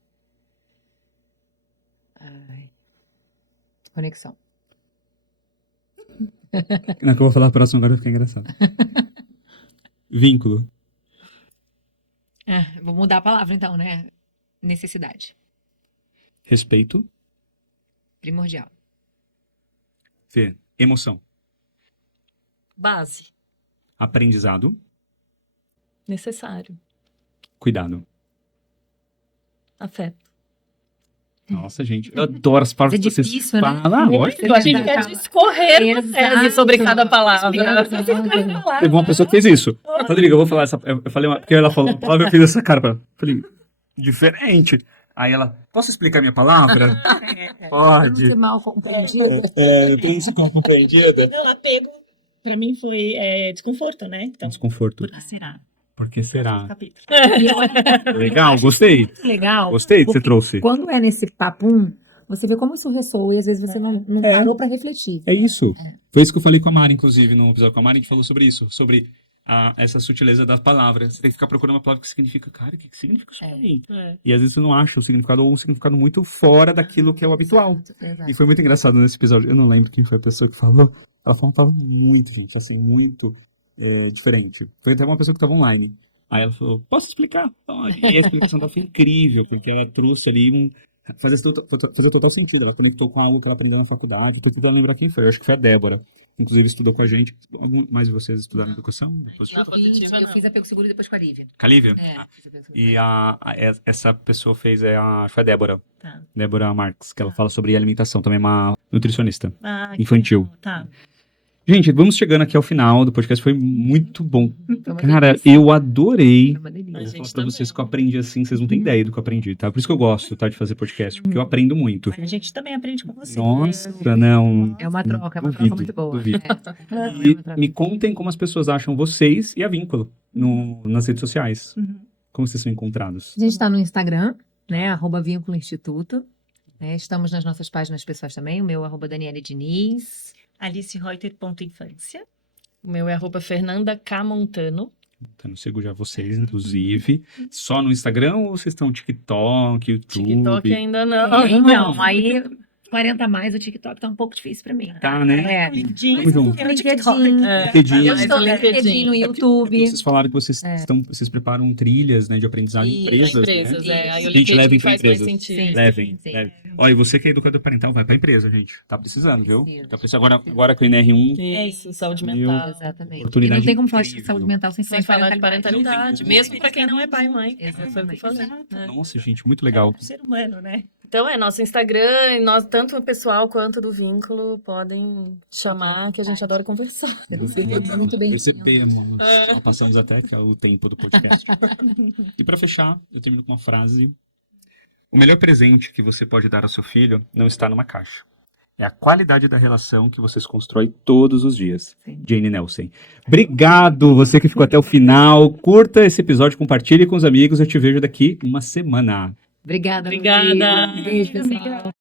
Ai. Conexão. Não, que eu vou falar a próxima agora vai ficar engraçado. Vínculo. Vou mudar a palavra então, né? Necessidade. Respeito. Primordial. Fê. Emoção. Base. Aprendizado. Necessário. Cuidado. Afeto. Nossa, gente, eu adoro as palavras Mas é que vocês difícil, né? falam. Ah, lógico. A gente quer discorrer na tese sobre cada palavra. Teve uma pessoa que fez isso. Rodrigo, eu vou falar essa. Eu falei, porque ela falou uma palavra, eu fiz essa cara pra ela. Falei, diferente. Aí ela, posso explicar minha palavra? Pode. Ser mal compreendida. Tem isso como compreendida? Não, apego, pra mim, foi desconforto, né? Então, Desconforto. por que será? Por que será? Capítulo. Legal, gostei. Legal. Gostei que você trouxe. Quando é nesse papum, você vê como isso ressoa e às vezes você não É. parou pra refletir. É isso. Foi isso que eu falei com a Mari, inclusive, no episódio com a Mari, a gente falou sobre isso, sobre essa sutileza das palavras. Você tem que ficar procurando uma palavra que significa, cara, o que significa isso pra mim? E às vezes você não acha o significado, ou um significado muito fora daquilo que é o habitual. Exato. E foi muito engraçado nesse episódio. Eu não lembro quem foi a pessoa que falou. Ela falou uma palavra muito, gente, assim, muito diferente. Foi até uma pessoa que estava online. Aí ela falou, posso explicar? E a explicação dela foi incrível, porque ela trouxe ali fazia total sentido. Ela conectou com algo que ela aprendeu na faculdade. Eu tô tentando lembrar quem foi. Eu acho que foi a Débora. Inclusive, estudou com a gente. Algum mais de vocês estudaram educação? Depois Na positiva, Eu não. fiz apego seguro depois com a Lívia. Com a Lívia? Fiz apego seguro. E essa pessoa fez, foi a Débora. Tá. Débora Marques, que ela fala sobre alimentação. Também é uma nutricionista. Ah, que Infantil. legal. Tá. Gente, vamos chegando aqui ao final do podcast. Foi muito bom. Foi uma Cara, delícia. eu adorei. Foi uma delícia. Eu A vou gente falar pra também. vocês que eu aprendi assim, vocês não têm ideia do que eu aprendi, tá? Por isso que eu gosto, tá, de fazer podcast, porque eu aprendo muito. A gente também aprende com você. Nossa, não. É uma troca Duvido, muito boa. duvido. É uma E troca. me contem como as pessoas acham vocês e a Vínculo nas redes sociais. Uhum. Como vocês são encontrados? A gente está no Instagram, né? @Vínculo Instituto. Estamos nas nossas páginas pessoais também. O meu @Daniele Diniz. Alice Reuter, .infância. O meu é @Fernanda K. Montano. Então, eu sigo já vocês, inclusive. Só no Instagram ou vocês estão no TikTok, YouTube? TikTok ainda não. Então, aí 40 a mais, o TikTok tá um pouco difícil pra mim. Tá, né? LinkedIn, Tamo junto. no TikTok. É. LinkedIn. Eu Mas estou o no LinkedIn. LinkedIn, no É YouTube. Vocês falaram que vocês preparam trilhas, né, de aprendizado em empresas, empresas, né? Aí o Gente, LinkedIn levem pra faz mais empresas. sentido. Sim. Levem, sim. levem. Ó, e você que é educador parental, vai pra empresa, gente. Tá precisando, viu? Precisa. Tá precisando. Agora com o NR1, Isso, saúde Meu. mental. Exatamente. Oportunidade E não tem como falar de incrível. saúde mental sem Sem falar de parentalidade. parentalidade, Não tem mesmo como. para quem não é pai e mãe. Exatamente. Foi o que eu falei. É. nossa, gente, muito legal. O ser humano, né? Então é nosso Instagram, e nós, tanto o pessoal quanto do Vínculo, podem chamar, que a gente adora conversar. Muito bem. Percebemos. Nós passamos até que é o tempo do podcast. E pra fechar, eu termino com uma frase. O melhor presente que você pode dar ao seu filho não está numa caixa. É a qualidade da relação que vocês constroem todos os dias. Sim. Jane Nelson. Obrigado, você que ficou até o final. Curta esse episódio, compartilhe com os amigos. Eu te vejo daqui uma semana. Obrigada. Obrigada. Luiz. Beijo, pessoal.